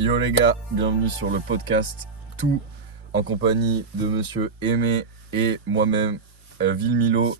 Yo les gars, bienvenue sur le podcast Tout en compagnie de monsieur Aimé et moi-même, Villemilo.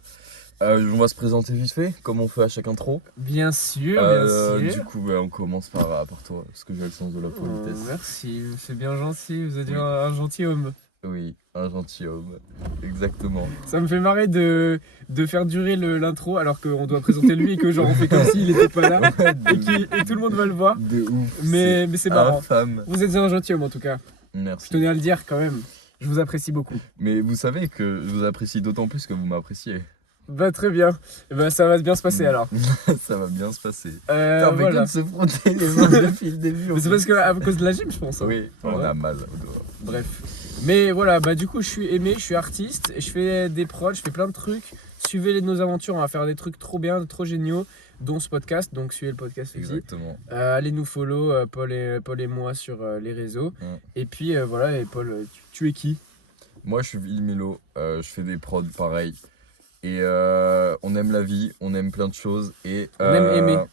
On va se présenter vite fait, comme on fait à chaque intro. Bien sûr, bien sûr. Du coup, on commence par toi, parce que j'ai le sens de la politesse. Merci, c'est bien gentil, vous êtes Oui. un gentilhomme. Oui, un gentilhomme, exactement. Ça me fait marrer de faire durer l'intro alors qu'on doit présenter lui et que genre on fait comme s'il n'était pas là et tout le monde va le voir. De ouf. Mais c'est marrant. Infâme. Vous êtes un gentilhomme en tout cas. Merci. Je tenais à le dire quand même. Je vous apprécie beaucoup. Mais vous savez que je vous apprécie d'autant plus que vous m'appréciez. Bah très bien. Ça va bien se passer alors. Ça va bien se passer. Putain, mais Voilà. de se frotter les mains depuis le début. Mais c'est parce que à cause de la gym je pense. Hein. Oui, on Ouais. a mal au doigt. Bref. Mais voilà, bah du coup je suis Aimé, je suis artiste, et je fais des prods, je fais plein de trucs. Suivez nos aventures, on va faire des trucs trop bien, trop géniaux, dont ce podcast, donc suivez le podcast aussi. Exactement. Allez nous follow, Paul et moi sur les réseaux. Et puis voilà, et Paul, tu es qui? Moi, je suis Villemilo, je fais des prods pareil. Et on aime la vie, on aime plein de choses. Et, On aime aimer.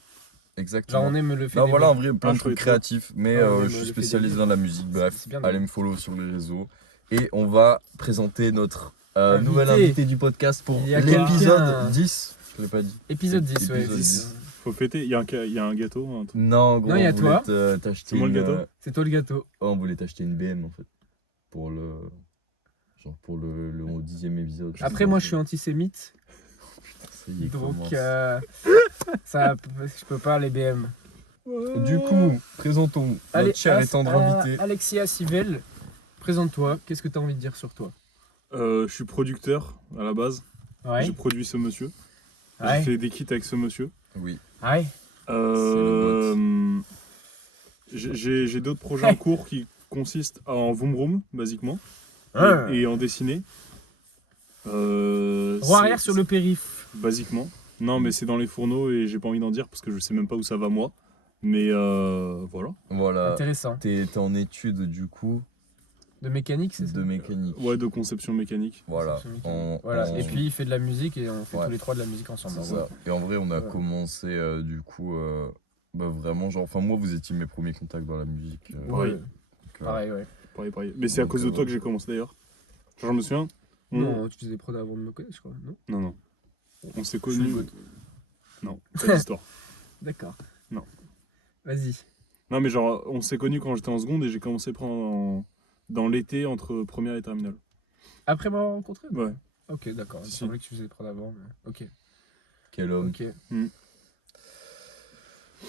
Exactement. Genre on aime le fait Non, d'aimer. voilà, en vrai, plein de Ah, trucs chouette. créatifs. Mais Ouais, on aime je le suis fait spécialisé d'aimer. dans la musique. Bref, C'est bien allez d'aimer. me follow sur les réseaux. Et on va présenter notre Invité. nouvel invité du podcast pour Il y a l'épisode quelqu'un. 10. Je l'ai pas dit. Épisode 10, ouais. Épisode 10. Faut fêter, il y a un gâteau, un truc. Non, gros, Non, il y a on voulait toi. t'acheter C'est moi le une, gâteau C'est toi le gâteau. on voulait t'acheter une BM en fait. Pour le 10e épisode. Après moi je suis antisémite, Ça y est, donc commence. ça, je peux pas les BM. Du coup, présentons Allez, notre cher et tendre invité. Alexia Sivel, présente-toi, qu'est-ce que tu as envie de dire sur toi? Je suis producteur à la base. Ouais, J'ai produit ce monsieur. J'ai ouais, fait des kits avec ce monsieur. Oui. ouais. Euh, j'ai d'autres projets en cours qui consistent en vroom vroom, basiquement. Et en dessiné. Roue arrière sur le périph. Basiquement. Non, mais c'est dans les fourneaux et j'ai pas envie d'en dire parce que je sais même pas où ça va moi. Mais voilà. Voilà. Intéressant. T'es en étude du coup De mécanique, c'est ça? de mécanique. Ouais, de conception mécanique. Voilà. C'est mécanique. Voilà. Et puis il fait de la musique et on fait Ouais. tous les trois de la musique ensemble. C'est en ça. gros. Et en vrai, on a Voilà. commencé du coup vraiment genre. Enfin, moi, vous étiez mes premiers contacts dans la musique. Ouais, donc, pareil, ouais. Pareil. Mais c'est à Donc, cause de toi que j'ai commencé d'ailleurs. Genre, je me souviens. Non, tu faisais prod avant de me connaître, je crois, non? Non. On s'est Je suis connus. le goat. Non, pas d'histoire. D'accord. Non. Vas-y. Non, mais genre, on s'est connus quand j'étais en seconde et j'ai commencé à prendre dans l'été entre première et terminale. Après m'avoir rencontré? Ouais. Ok, d'accord. Il me Si. semblait que tu faisais prod avant. Mais... Ok. Quel homme. Ok.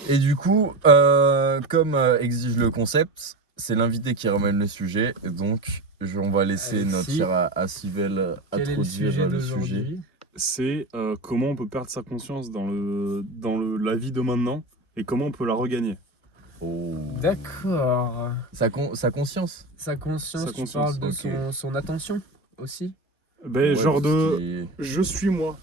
Et du coup, comme exige le concept, c'est l'invité qui ramène le sujet. Et donc, on va laisser Alexis. notre cher Asivel Quel est le introduire sujet le sujet. d'aujourd'hui? C'est comment on peut perdre sa conscience dans la vie de maintenant et comment on peut la regagner. Oh. D'accord. Sa conscience. Sa conscience, Sa tu conscience, parles de ok. son attention aussi? Ben, Ouais, genre parce de qu'il- je suis moi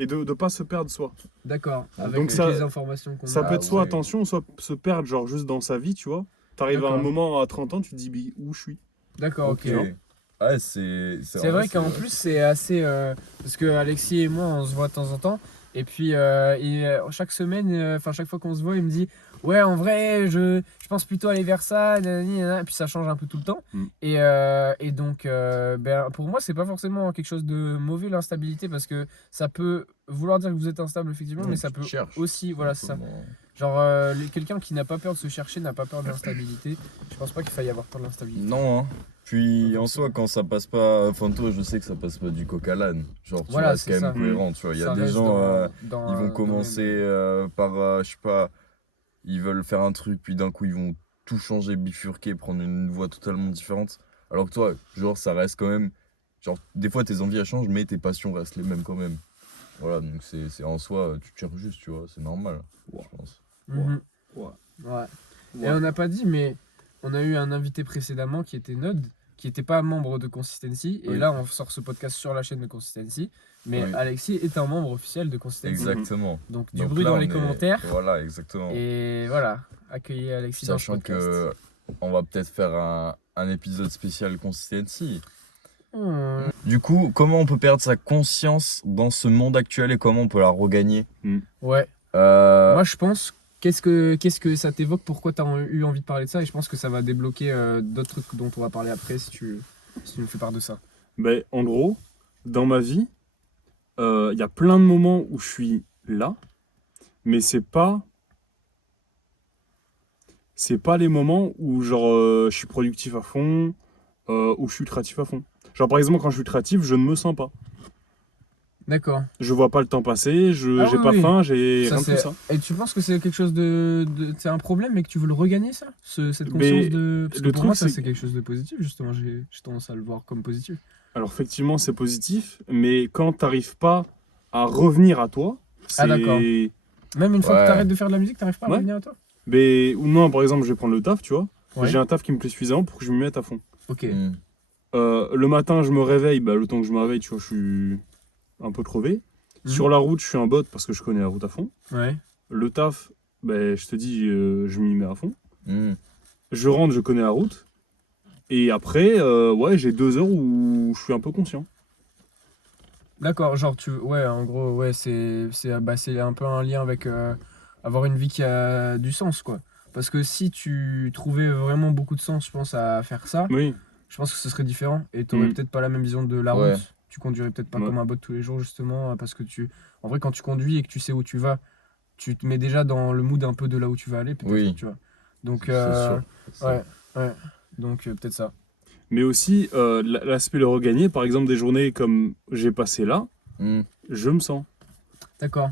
et de pas se perdre soi. D'accord. Avec Donc toutes ça- les informations qu'on Ça a. peut être soit ouais. attention, soit se perdre genre juste dans sa vie, tu vois. T'arrives à un D'accord. moment à 30 ans, tu te dis où je suis. D'accord, ok. Ouais, c'est C'est vrai qu'en plus c'est assez parce que Alexis et moi on se voit de temps en temps et puis chaque semaine enfin chaque fois qu'on se voit il me dit ouais en vrai je pense plutôt aller vers ça nanani, nanana. Et puis ça change un peu tout le temps et donc ben pour moi c'est pas forcément quelque chose de mauvais l'instabilité parce que ça peut vouloir dire que vous êtes instable effectivement mais ça peut aussi voilà c'est ça genre quelqu'un qui n'a pas peur de se chercher n'a pas peur de l'instabilité. Je pense pas qu'il faille avoir peur de l'instabilité. Non, hein. Puis en soi, quand ça passe pas, enfin toi, je sais que ça passe pas du coq à l'âne. Genre, tu Voilà, restes c'est quand même ça. cohérent, tu vois. Il y a Ça des reste gens, dans ils un vont commencer par, je sais pas, ils veulent faire un truc, puis d'un coup, ils vont tout changer, bifurquer, prendre une voie totalement différente. Alors que toi, genre, ça reste quand même, genre, des fois, tes envies, elles changent, mais tes passions restent les mêmes quand même. Voilà, donc c'est en soi, tu te cherches juste, tu vois, c'est normal, Ouais. je pense. Mhm. Ouais. Ouais. Ouais. Et on n'a pas dit, mais on a eu un invité précédemment qui était Nod, qui n'était pas membre de Consistency. Et Oui. là, on sort ce podcast sur la chaîne de Consistency. Mais Oui. Alexis est un membre officiel de Consistency. Exactement. Donc, du Donc bruit là, dans on les est- commentaires. Voilà, exactement. Et voilà, accueillez Alexis dans ce Sachant podcast. que on va peut-être faire un épisode spécial Consistency. Hmm. Du coup, comment on peut perdre sa conscience dans ce monde actuel et comment on peut la regagner Ouais. Euh, Moi, je pense qu'est-ce que ça t'évoque? Pourquoi tu as eu envie de parler de ça? Et je pense que ça va débloquer d'autres trucs dont on va parler après si tu nous fais part de ça. Ben, en gros, dans ma vie, il y a plein de moments où je suis là, mais c'est pas les moments où genre je suis productif à fond, où je suis créatif à fond. Genre par exemple quand je suis créatif, je ne me sens pas. D'accord. Je vois pas le temps passer, j'ai Ah oui, pas oui. faim, j'ai Ça, rien de tout ça. Et tu penses que c'est quelque chose c'est un problème et que tu veux le regagner, ça? Cette Mais conscience de. Parce que le pour truc, moi, ça, c'est- c'est quelque chose de positif, justement. J'ai tendance à le voir comme positif. Alors effectivement c'est positif, mais quand t'arrives pas à revenir à toi, Ah, d'accord. c'est... Même une fois que Ouais. t'arrêtes de faire de la musique, t'arrives pas à Ouais. revenir à toi? Mais ou non, par exemple je vais prendre le taf, tu vois. Ouais. J'ai un taf qui me plaît suffisamment pour que je me mette à fond. Ok. Hmm. Le matin, je me réveille, bah, le temps que je me réveille, tu vois, je suis un peu crevé. Mhm. Sur la route, je suis un bot parce que je connais la route à fond. Ouais. Le taf, bah, je te dis, je m'y mets à fond. Hmm. Je rentre, je connais la route. Et après, ouais, j'ai 2 heures où je suis un peu conscient. D'accord, genre ouais, en gros, ouais, c'est un peu un lien avec avoir une vie qui a du sens, quoi. Parce que si tu trouvais vraiment beaucoup de sens, je pense, à faire ça, Oui, je pense que ce serait différent et t'aurais Mm. peut-être pas la même vision de la Ouais. route. Tu conduirais peut-être pas Ouais. comme un bot tous les jours, justement, parce que en vrai, quand tu conduis et que tu sais où tu vas, tu te mets déjà dans le mood un peu de là où tu vas aller, peut-être, Oui. tu vois. Donc, C'est sûr. ouais, ouais. Donc, peut-être ça. Mais aussi, l'aspect le regagner, par exemple, des journées comme j'ai passé là, Hmm. je me sens. D'accord.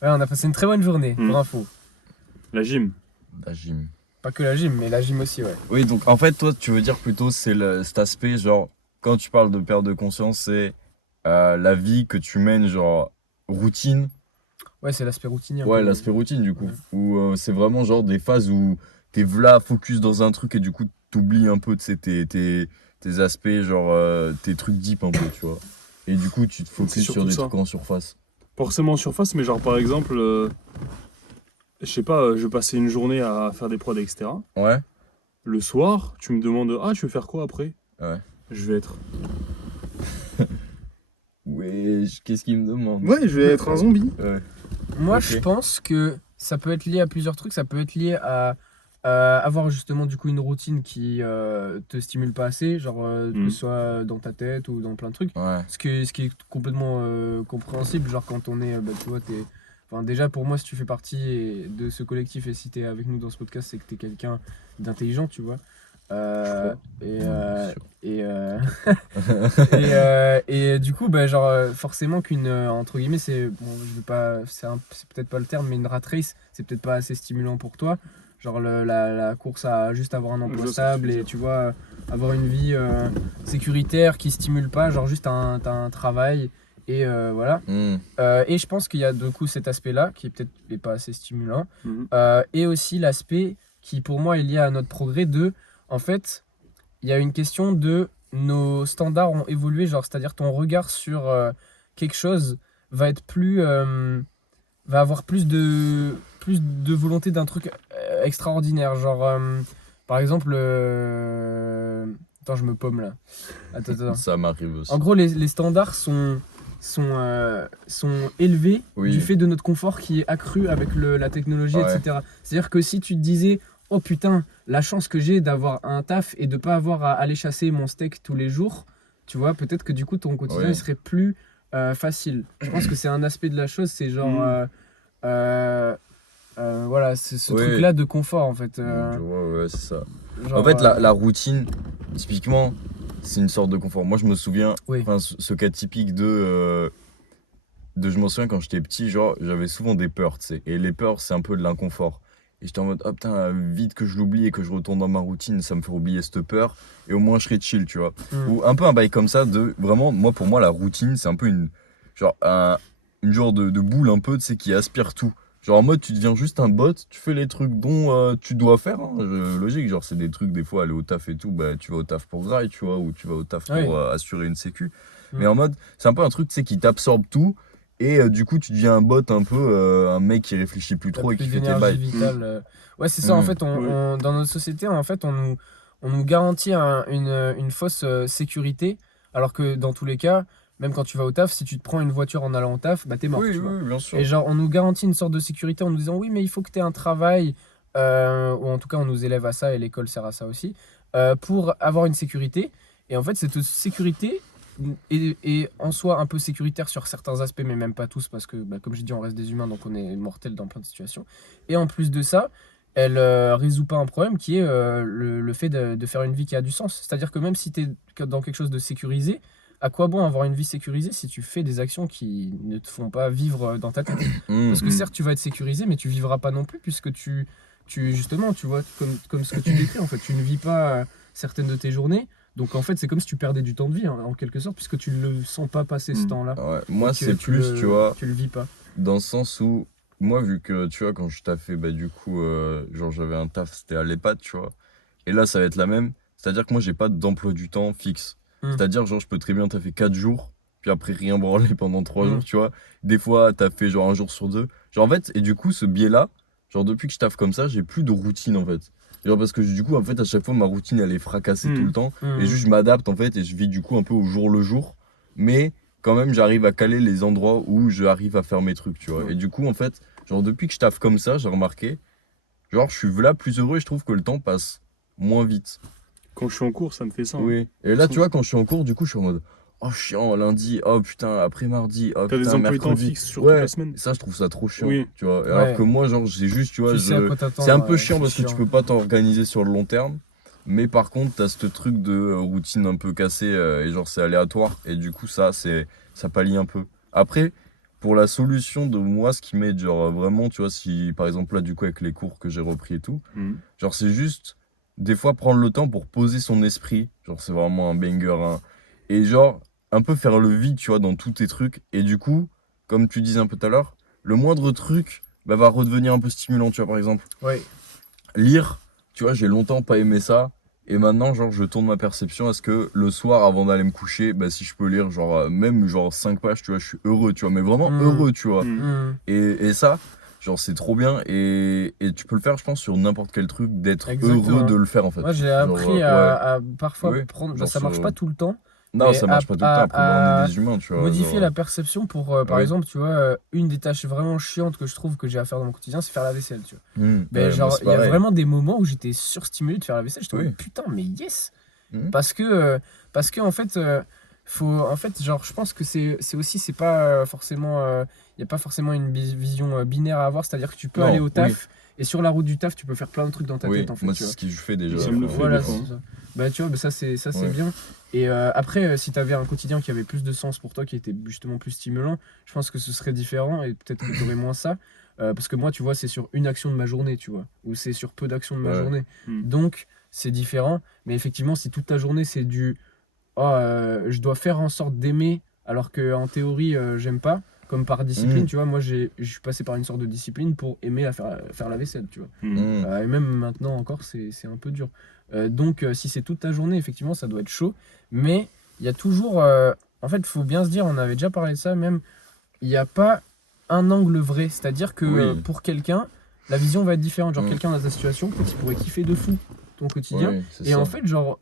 Ouais, on a passé une très bonne journée, pour Mm. info. La gym. La gym. Pas que la gym, mais la gym aussi, ouais. Oui, donc en fait, toi, tu veux dire plutôt c'est cet aspect, genre, quand tu parles de perte de conscience, c'est la vie que tu mènes, genre, routine. Ouais, c'est l'aspect routinier un Ouais, peu. l'aspect routine, du coup. Ouais. Où c'est vraiment, genre, des phases où t'es là, focus dans un truc et du coup, t'oublies un peu, tu sais, tes aspects, genre, tes trucs deep un peu, tu vois. Et du coup, tu te C'est focuses sur surtout des ça. trucs en surface. Forcément en surface, mais genre, par exemple, je sais pas, je passais une journée à faire des prods, etc. Ouais? Le soir, tu me demandes, ah, tu veux faire quoi après? Ouais. Je vais être. Ouais, qu'est-ce qu'il me demande? Ouais, je vais être un zombie. Ouais. Moi, Ok. je pense que ça peut être lié à plusieurs trucs. Ça peut être lié à avoir justement du coup une routine qui te stimule pas assez, genre que ce soit dans ta tête ou dans plein de trucs. Ouais. Ce qui est complètement compréhensible, genre quand on est, bah, tu vois, enfin, déjà pour moi, si tu fais partie de ce collectif et si tu es avec nous dans ce podcast, c'est que tu es quelqu'un d'intelligent, tu vois. Euh, et, euh, sûr. et, euh, et du coup, bah, genre, forcément qu'une, entre guillemets, je veux pas, c'est peut-être pas le terme, mais une rat race, c'est peut-être pas assez stimulant pour toi. Genre la course à juste avoir un Je emploi vois ce que stable tu veux et dire. tu vois, avoir une vie sécuritaire qui stimule pas, genre juste t'as un travail et voilà. Hmm. Et je pense qu'il y a du coup cet aspect-là qui est peut-être est pas assez stimulant. Mhm. Et aussi l'aspect qui pour moi est lié à notre progrès en fait, il y a une question de nos standards ont évolué, genre c'est-à-dire ton regard sur quelque chose va être va avoir plus de volonté d'un truc extraordinaire, genre par exemple attends, je me paume là. Attends. Ça m'arrive aussi. En gros, les standards sont élevés Oui. du fait de notre confort qui est accru avec la technologie, Ouais. etc. C'est-à-dire que si tu te disais, oh putain, la chance que j'ai d'avoir un taf et de pas avoir à aller chasser mon steak tous les jours, tu vois, peut-être que du coup ton quotidien Oui. il serait plus facile. Je pense que c'est un aspect de la chose, c'est genre, Mhm. voilà, c'est ce Oui. truc-là de confort en fait. Je vois, ouais, c'est ça. Genre, En fait, la routine, typiquement, c'est une sorte de confort. Moi, je me souviens, Oui. enfin, ce cas typique je m'en souviens quand j'étais petit, genre, j'avais souvent des peurs, tu sais. Et les peurs, c'est un peu de l'inconfort. Et j'étais en mode, ah putain, vite que je l'oublie et que je retourne dans ma routine, ça me fait oublier cette peur. Et au moins, je serai chill, tu vois. Ou un peu un bail comme ça de, vraiment, moi, pour moi, la routine, c'est un peu une genre de boule un peu, tu sais, qui aspire tout. Genre en mode, tu deviens juste un bot, tu fais les trucs dont tu dois faire, hein, logique, genre c'est des trucs, des fois, aller au taf et tout, bah tu vas au taf pour graille, tu vois, ou tu vas au taf pour Oui. assurer une sécu. Mm. Mais en mode, c'est un peu un truc, tu sais, qui t'absorbe tout, et du coup, tu deviens un bot un peu, un mec qui réfléchit plus T'as trop et plus qui fait tes d'énergie bails. vitale. Ouais, c'est ça, en fait, Oui. dans notre société, en fait, on nous garantit une fausse sécurité, alors que dans tous les cas, même quand tu vas au taf, si tu te prends une voiture en allant au taf, bah t'es mort, Oui, tu vois. oui, bien sûr. Et genre, on nous garantit une sorte de sécurité en nous disant oui, mais il faut que tu aies un travail, ou en tout cas, on nous élève à ça et l'école sert à ça aussi, pour avoir une sécurité. Et en fait, cette sécurité est en soi un peu sécuritaire sur certains aspects, mais même pas tous, parce que, bah, comme j'ai dit, on reste des humains, donc on est mortel dans plein de situations. Et en plus de ça, elle résout pas un problème qui est le fait de faire une vie qui a du sens. C'est-à-dire que même si tu es dans quelque chose de sécurisé, à quoi bon avoir une vie sécurisée si tu fais des actions qui ne te font pas vivre dans ta tête? Parce que certes, tu vas être sécurisé, mais tu vivras pas non plus, puisque justement, tu vois, comme ce que tu décris, en fait, tu ne vis pas certaines de tes journées. Donc en fait, c'est comme si tu perdais du temps de vie, hein, en quelque sorte, puisque tu ne le sens pas passer ce temps-là. Ouais, moi, Et que c'est plus, tu vois, tu le vis pas. dans le sens où, moi, vu que, tu vois, quand je taffais, bah, du coup, genre, j'avais un taf, c'était à l'EHPAD, tu vois. Et là, ça va être la même. C'est-à-dire que moi, j'ai pas d'emploi du temps fixe. C'est-à-dire, genre, je peux très bien taffer 4 jours, puis après rien branler pendant 3 jours, tu vois. Des fois, taffer, genre, un jour sur 2. Genre, en fait, et du coup, ce biais-là, genre, depuis que je taffe comme ça, j'ai plus de routine, en fait. Genre, parce que, du coup, en fait, à chaque fois, ma routine, elle est fracassée tout le temps. Et juste, je m'adapte, en fait, et je vis, du coup, un peu au jour le jour. Mais quand même, j'arrive à caler les endroits où j'arrive à faire mes trucs, tu vois. Et du coup, en fait, genre, depuis que je taffe comme ça, j'ai remarqué, genre, je suis là plus heureux et je trouve que le temps passe moins vite. Quand je suis en cours, ça me fait ça. Hein. Oui. Et là, tu vois, quand je suis en cours, du coup, je suis en mode, oh, chiant, lundi, oh putain, après mardi, oh T'as des putain, emplois du temps mercredi. fixes sur toute Ouais, la semaine. ça, je trouve ça trop chiant, Oui. tu vois. Ouais. Alors que moi, genre, j'ai juste, tu vois, Tu sais à quoi t'attendre. c'est un peu chiant c'est parce que tu chiant. peux pas t'organiser sur le long terme. Mais par contre, t'as ce truc de routine un peu cassée et genre, c'est aléatoire. Et du coup, ça pallie un peu. Après, pour la solution de moi, ce qui m'aide, genre, vraiment, tu vois, si par exemple, là, du coup, avec les cours que j'ai repris et tout, genre, c'est juste des fois prendre le temps pour poser son esprit. Genre, c'est vraiment un banger, hein. Et genre, un peu faire le vide, tu vois, dans tous tes trucs. Et du coup, comme tu disais un peu tout à l'heure, le moindre truc bah, va redevenir un peu stimulant, tu vois, par exemple. Ouais. Lire, tu vois, j'ai longtemps pas aimé ça. Et maintenant, genre, je tourne ma perception à ce que le soir, avant d'aller me coucher, bah, si je peux lire, genre, même genre 5 pages, tu vois, je suis heureux, tu vois, mais vraiment heureux, tu vois. Et ça, genre, c'est trop bien. Et tu peux le faire, je pense, sur n'importe quel truc, d'être Exactement. heureux de le faire, en fait. Moi, j'ai Genre, appris ouais. à parfois Oui, prendre. Bah, genre ça marche sur- pas tout le temps. Non, Mais ça marche pas tout le temps. Après, bah, on est des humains, tu vois. modifier genre, la perception pour, par ouais. exemple, tu vois, une des tâches vraiment chiantes que je trouve que j'ai à faire dans mon quotidien, c'est faire la vaisselle, tu vois. Ben, Ben, moi, genre, c'est il y a pareil. vraiment des moments où j'étais surstimulé de faire la vaisselle. J'étais en Oui. mode, putain, mais yes! Mhm. Parce que en fait, en fait, genre, je pense que c'est aussi, c'est pas forcément, il n'y a pas forcément une vision binaire à avoir. C'est-à-dire que tu peux Non, aller au oui. taf et sur la route du taf, tu peux faire plein de trucs dans ta Oui, tête, en fait, moi, tu c'est vois. ce que je fais déjà. Ça me le fait, Voilà, des fois, c'est ça. Bah, tu vois, bah, ça c'est Ouais. bien. Et après, si tu avais un quotidien qui avait plus de sens pour toi, qui était justement plus stimulant, je pense que ce serait différent et peut-être que tu aurais moins ça. Parce que moi, tu vois, c'est sur une action de ma journée, tu vois, ou c'est sur peu d'actions de ma Ouais. journée. Mm. Donc, c'est différent. Mais effectivement, si toute ta journée, c'est du oh, je dois faire en sorte d'aimer, alors qu'en théorie, j'aime pas, comme par discipline, Mm. tu vois, moi, je suis passé par une sorte de discipline pour aimer faire la vaisselle, tu vois. Mm. Mm. Et même maintenant encore, c'est un peu dur. Donc, si c'est toute ta journée, effectivement, ça doit être chaud. Mais il y a toujours. En fait, il faut bien se dire, on avait déjà parlé de ça, même, il n'y a pas un angle vrai. C'est-à-dire que Oui. pour quelqu'un, la vision va être différente. Genre, Mm. quelqu'un dans ta situation, peut-être qu'il pourrait kiffer de fou ton quotidien. Oui, c'est Et en ça. fait, genre,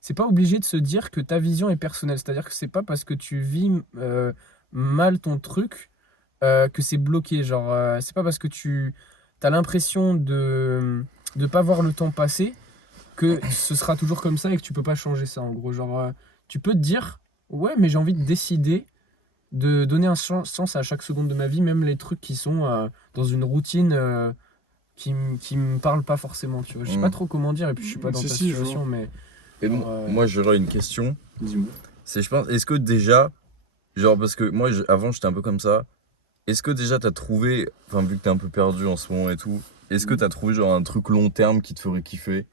c'est pas obligé de se dire que ta vision est personnelle. C'est-à-dire que c'est pas parce que tu vis mal ton truc que c'est bloqué. Genre, c'est pas parce que tu as l'impression de pas voir le temps passer que ce sera toujours comme ça et que tu peux pas changer ça. En gros, genre, tu peux te dire, ouais, mais j'ai envie de décider de donner un sens à chaque seconde de ma vie, même les trucs qui sont dans une routine qui me parlent pas forcément. Tu vois, je sais pas Mm. trop comment dire et puis je suis pas dans Si, ta si, je situation, mais Et genre, moi, j'aurais une question. Dis-moi. C'est, je pense, est-ce que déjà, genre, parce que moi, avant, j'étais un peu comme ça. Est-ce que déjà, t'as trouvé, enfin, vu que t'es un peu perdu en ce moment et tout, est-ce que t'as trouvé, genre, un truc long terme qui te ferait kiffer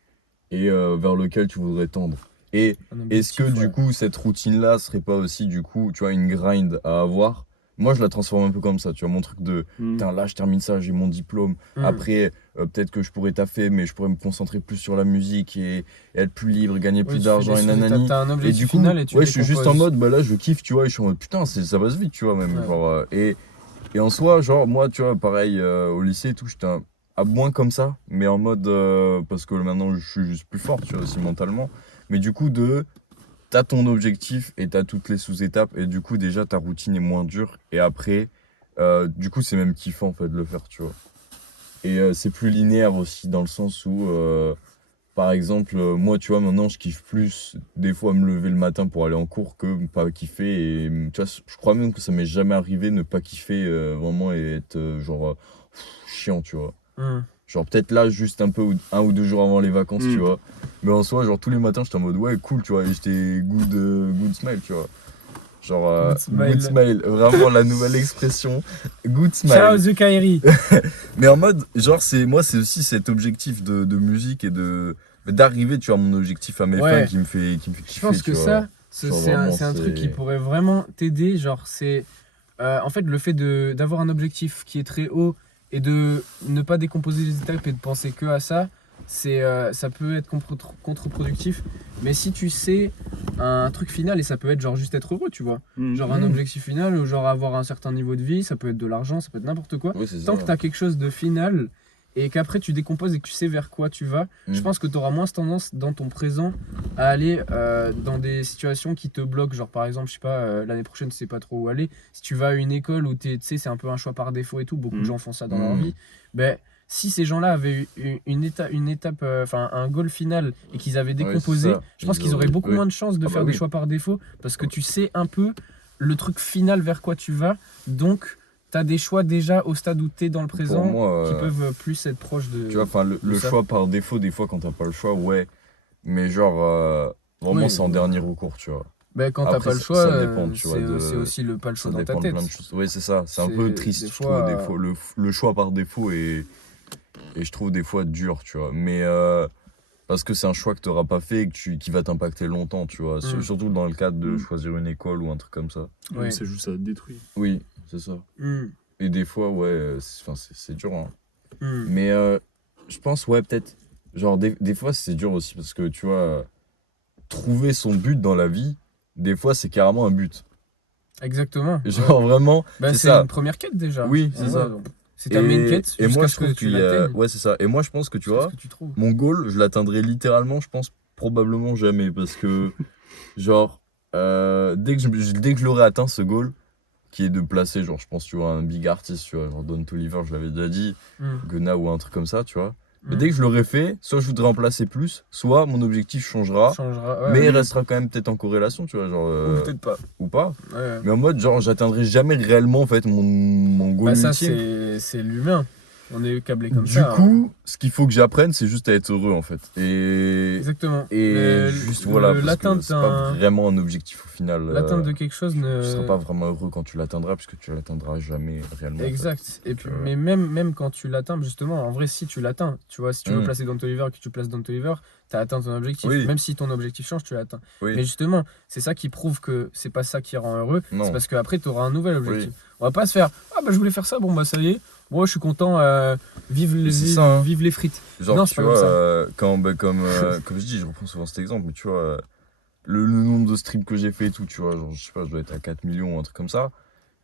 et vers lequel tu voudrais tendre? Et un est-ce que, objectif, du ouais. coup, cette routine-là serait pas aussi, du coup, tu vois, une grind à avoir? Moi, je la transforme un peu comme ça, tu vois, mon truc de, Mm. putain, là, je termine ça, j'ai mon diplôme. Mm. Après, peut-être que je pourrais taffer, mais je pourrais me concentrer plus sur la musique et être plus libre, gagner Oui, plus tu fais d'argent des et sous- nanani. t'as un Et objectif du coup, final et tu ouais, le je suis juste en décomposes. mode, bah là, je kiffe, tu vois, et je suis en mode, putain, ça passe vite, tu vois, même. Ouais. Genre, et en soi, genre, moi, tu vois, pareil, au lycée et tout, j'étais à moins comme ça, mais en mode, parce que maintenant, je suis juste plus fort, tu vois, aussi mentalement. Mais du coup, t'as ton objectif et t'as toutes les sous-étapes. Et du coup, déjà, ta routine est moins dure. Et après, du coup, c'est même kiffant en fait de le faire, tu vois. Et c'est plus linéaire aussi, dans le sens où, par exemple, moi, tu vois, maintenant, je kiffe plus des fois me lever le matin pour aller en cours que pas kiffer. Et tu vois, je crois même que ça m'est jamais arrivé ne pas kiffer vraiment et être chiant, tu vois. Hmm. Genre peut-être là, juste un peu, 1 ou 2 jours avant les vacances, tu vois. Mais en soi, genre tous les matins, j'étais en mode ouais, cool, tu vois. Et j'étais good smile, tu vois. Genre Good smile. good smile, vraiment la nouvelle expression, good Ciao smile. The Kairi. Mais en mode, genre, c'est aussi cet objectif de musique et d'arriver, tu vois, à mon objectif à mes Ouais. fins qui me fait Je kiffer, pense que tu vois. ça, Genre, c'est vraiment, un truc qui pourrait vraiment t'aider. Genre, c'est en fait le fait d'avoir un objectif qui est très haut et de ne pas décomposer les étapes et de penser que à ça, ça peut être contre-productif. Mais si tu sais un truc final, et ça peut être genre juste être heureux, tu vois. Genre un objectif final ou genre avoir un certain niveau de vie, ça peut être de l'argent, ça peut être n'importe quoi. Oui, c'est Tant ça. que tu as quelque chose de final et qu'après tu décomposes et que tu sais vers quoi tu vas, je pense que tu auras moins tendance dans ton présent à aller dans des situations qui te bloquent. Genre par exemple, je sais pas, l'année prochaine tu sais pas trop où aller. Si tu vas à une école où tu sais c'est un peu un choix par défaut et tout, beaucoup de gens font ça dans leur vie. Ben, si ces gens-là avaient eu une étape, enfin un goal final et qu'ils avaient décomposé, c'est ça. je pense Ils qu'ils auraient auraient- beaucoup oui. moins de chances de Ah bah faire des oui. choix par défaut parce que tu sais un peu le truc final vers quoi tu vas. Donc, tu as des choix déjà au stade où tu es dans le présent moi, qui peuvent plus être proches de. Tu vois, enfin, le ça. choix par défaut, des fois, quand t'as pas le choix, ouais. Mais genre, vraiment, Oui, c'est en dernier recours, tu vois. Ben, quand t'as Après, pas le ça, choix, ça dépend, tu vois, c'est aussi le pas le ça choix dans ta dépend de tête. plein de choses. Oui, c'est ça. C'est un peu C'est triste, des je trouve, des fois, fois. Le choix par défaut et je trouve des fois dur, tu vois. Mais parce que c'est un choix que t'auras pas fait et qui va t'impacter longtemps, tu vois. Surtout dans le cadre de choisir une école ou un truc comme ça. Ouais. C'est juste ça te détruit. Oui, c'est ça. Hmm, Et des fois, ouais, c'est dur, hein. hmm. Mais je pense, ouais, peut-être. Genre, des fois, c'est dur aussi parce que, tu vois, trouver son but dans la vie, des fois, c'est carrément un but. Exactement. Genre, vraiment, Ben, c'est c'est ça. une première quête déjà. Oui, En c'est vrai, ça. donc, c'est ta main quête Et moi, jusqu'à je ce que trouve tu qu'il y a. l'atteignes. Ouais, c'est ça. Et moi, je pense que, tu Jusqu'à ce vois, que tu trouves. mon goal, je l'atteindrai littéralement, je pense, probablement jamais. Parce que, genre, dès que je l'aurai atteint, ce goal, qui est de placer, genre, je pense, tu vois, un big artist, tu vois, genre Don Toliver, je l'avais déjà dit, Hmm, Gunna ou un truc comme ça, tu vois. Mais hmm. dès que je l'aurai fait, soit je voudrais en placer plus, soit mon objectif changera, Changera. Ouais, mais il ouais. restera quand même peut-être en corrélation, tu vois, genre. Ou peut-être pas. Ou pas. Ouais. Mais en mode, genre, j'atteindrai jamais réellement, en fait, mon goal Bah, ça, ultime. c'est l'humain. On est câblé comme Du ça. coup, ce qu'il faut que j'apprenne, c'est juste à être heureux, en fait. Exactement. Et juste, voilà, parce que L'atteinte c'est pas vraiment un objectif au final. l'atteinte de quelque chose ne. Tu seras pas vraiment heureux quand tu l'atteindras, puisque tu l'atteindras jamais réellement. en fait. Exact. Et puis, Donc, mais même quand tu l'atteins, justement, en vrai, si tu l'atteins, tu vois, si tu veux Mm. placer Don Toliver et que tu places Don Toliver, tu as atteint ton objectif. Oui. Même si ton objectif change, tu l'atteins. Oui. Mais justement, c'est ça qui prouve que c'est pas ça qui rend heureux. Non. C'est parce qu'après, tu auras un nouvel objectif. Oui. On va pas se faire ah bah je voulais faire ça, bon bah ça y est, moi je suis content, vive Mais c'est ça, hein. vive les frites. Genre, Non, tu c'est pas vois, comme ça. comme je dis, je reprends souvent cet exemple, mais tu vois, le nombre de streams que j'ai fait et tout, tu vois, genre, je sais pas, je dois être à 4 millions ou un truc comme ça.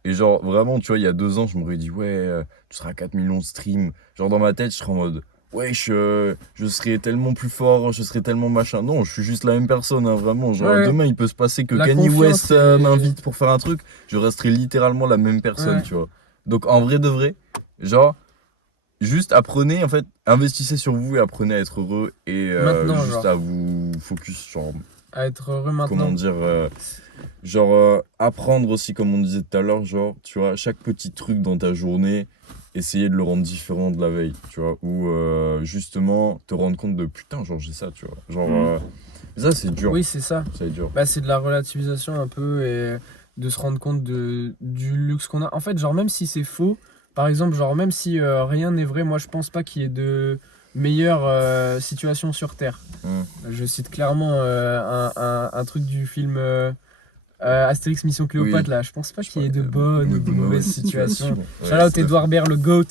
Et genre, vraiment, tu vois, il y a 2 ans, je m'aurais dit, ouais, tu seras à 4 millions de streams. Genre, dans ma tête, je serais en mode, ouais, je serais tellement plus fort, je serais tellement machin. Non, je suis juste la même personne, hein, vraiment. Genre, Ouais. demain, il peut se passer que La Kanye confiance West est- m'invite pour faire un truc, je resterai littéralement la même personne, Ouais. tu vois. Donc, en vrai de vrai, genre, juste apprenez, en fait, investissez sur vous et apprenez à être heureux et Maintenant, juste genre. à vous focus, genre, À être heureux maintenant. comment dire, apprendre aussi, comme on disait tout à l'heure, genre, tu vois, chaque petit truc dans ta journée, essayer de le rendre différent de la veille, tu vois, ou justement te rendre compte de putain, genre, j'ai ça, tu vois. Genre, ça, c'est dur. Oui, c'est ça. Ça, c'est dur. Bah, c'est de la relativisation un peu et de se rendre compte du luxe qu'on a. En fait, genre, même si c'est faux, par exemple, genre, même si rien n'est vrai, moi je pense pas qu'il y ait de meilleure situation sur Terre. Je cite clairement un truc du film Astérix Mission Cléopâtre, Oui. là. Je pense pas qu'il y ait de bonnes ou de mauvaises situations. Ouais, Shout out c'est Edouard Baird, le GOAT.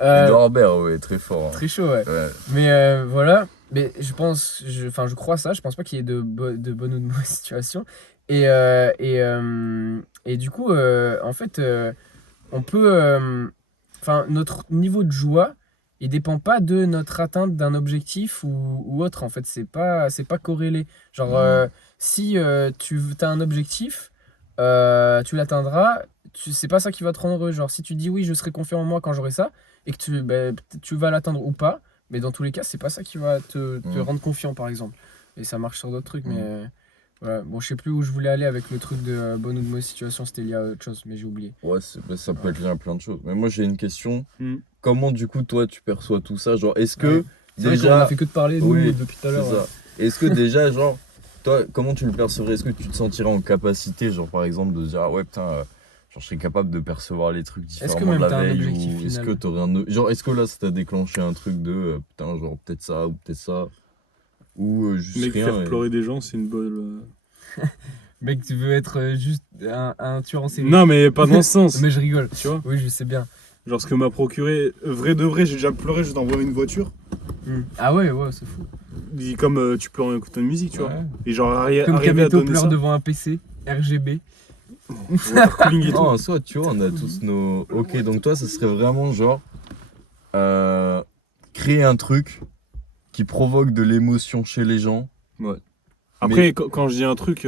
Edouard Baird, ouais, très fort. Hein. Très chaud, ouais. Ouais. Mais voilà, mais je pense, je crois ça, je pense pas qu'il y ait de bonnes ou de mauvaises situations. Et du coup, en fait, on peut. Enfin, notre niveau de joie, il dépend pas de notre atteinte d'un objectif ou autre. En fait, c'est pas corrélé. Genre, Non. si tu as un objectif, tu l'atteindras. C'est pas ça qui va te rendre heureux. Genre, si tu dis oui, je serai confiant en moi quand j'aurai ça, et que peut-être tu vas l'atteindre ou pas, mais dans tous les cas, c'est pas ça qui va te rendre confiant, par exemple. Et ça marche sur d'autres trucs, mais voilà. Bon, je sais plus où je voulais aller avec le truc de bonne ou de mauvaise situation, c'était lié à autre chose, mais j'ai oublié. Ouais, ça peut être lié à plein de choses. Mais moi, j'ai une question. Mm. Comment, du coup, toi, tu perçois tout ça? Genre, est-ce que Ouais. C'est vrai qu'on déjà. a fait que de parler, nous, Oui, depuis tout à c'est l'heure. ça. Est-ce que déjà, genre, toi, comment tu le percevrais? Est-ce que tu te sentirais en capacité, genre, par exemple, de se dire, ah ouais, putain, genre, je serais capable de percevoir les trucs Est-ce que différemment de même la t'as un veille? objectif Ou est-ce final? que t'aurais un. Genre, est-ce que là, ça t'a déclenché un truc de, putain, genre, peut-être ça, ou peut-être ça? Ou juste Mec, rien. faire pleurer des gens, c'est une bonne. Mec, tu veux être juste un tueur en série. Non, mais pas dans ce sens. Mais je rigole. Tu vois? Oui, je sais bien. Genre, ce que m'a procuré. Vrai de vrai, j'ai déjà pleuré juste en voyant une voiture. Ah ouais, c'est fou. Comme tu pleures en écoutant une musique, tu vois. Ouais. Et genre, Comme arriver à Kameto donner pleure ça. devant un PC, RGB. Water cooling et tout. Non, en soi, tu vois, on a tous nos. Ok, donc toi, ça serait vraiment genre. Créer un truc qui provoque de l'émotion chez les gens. Après, quand je dis un truc,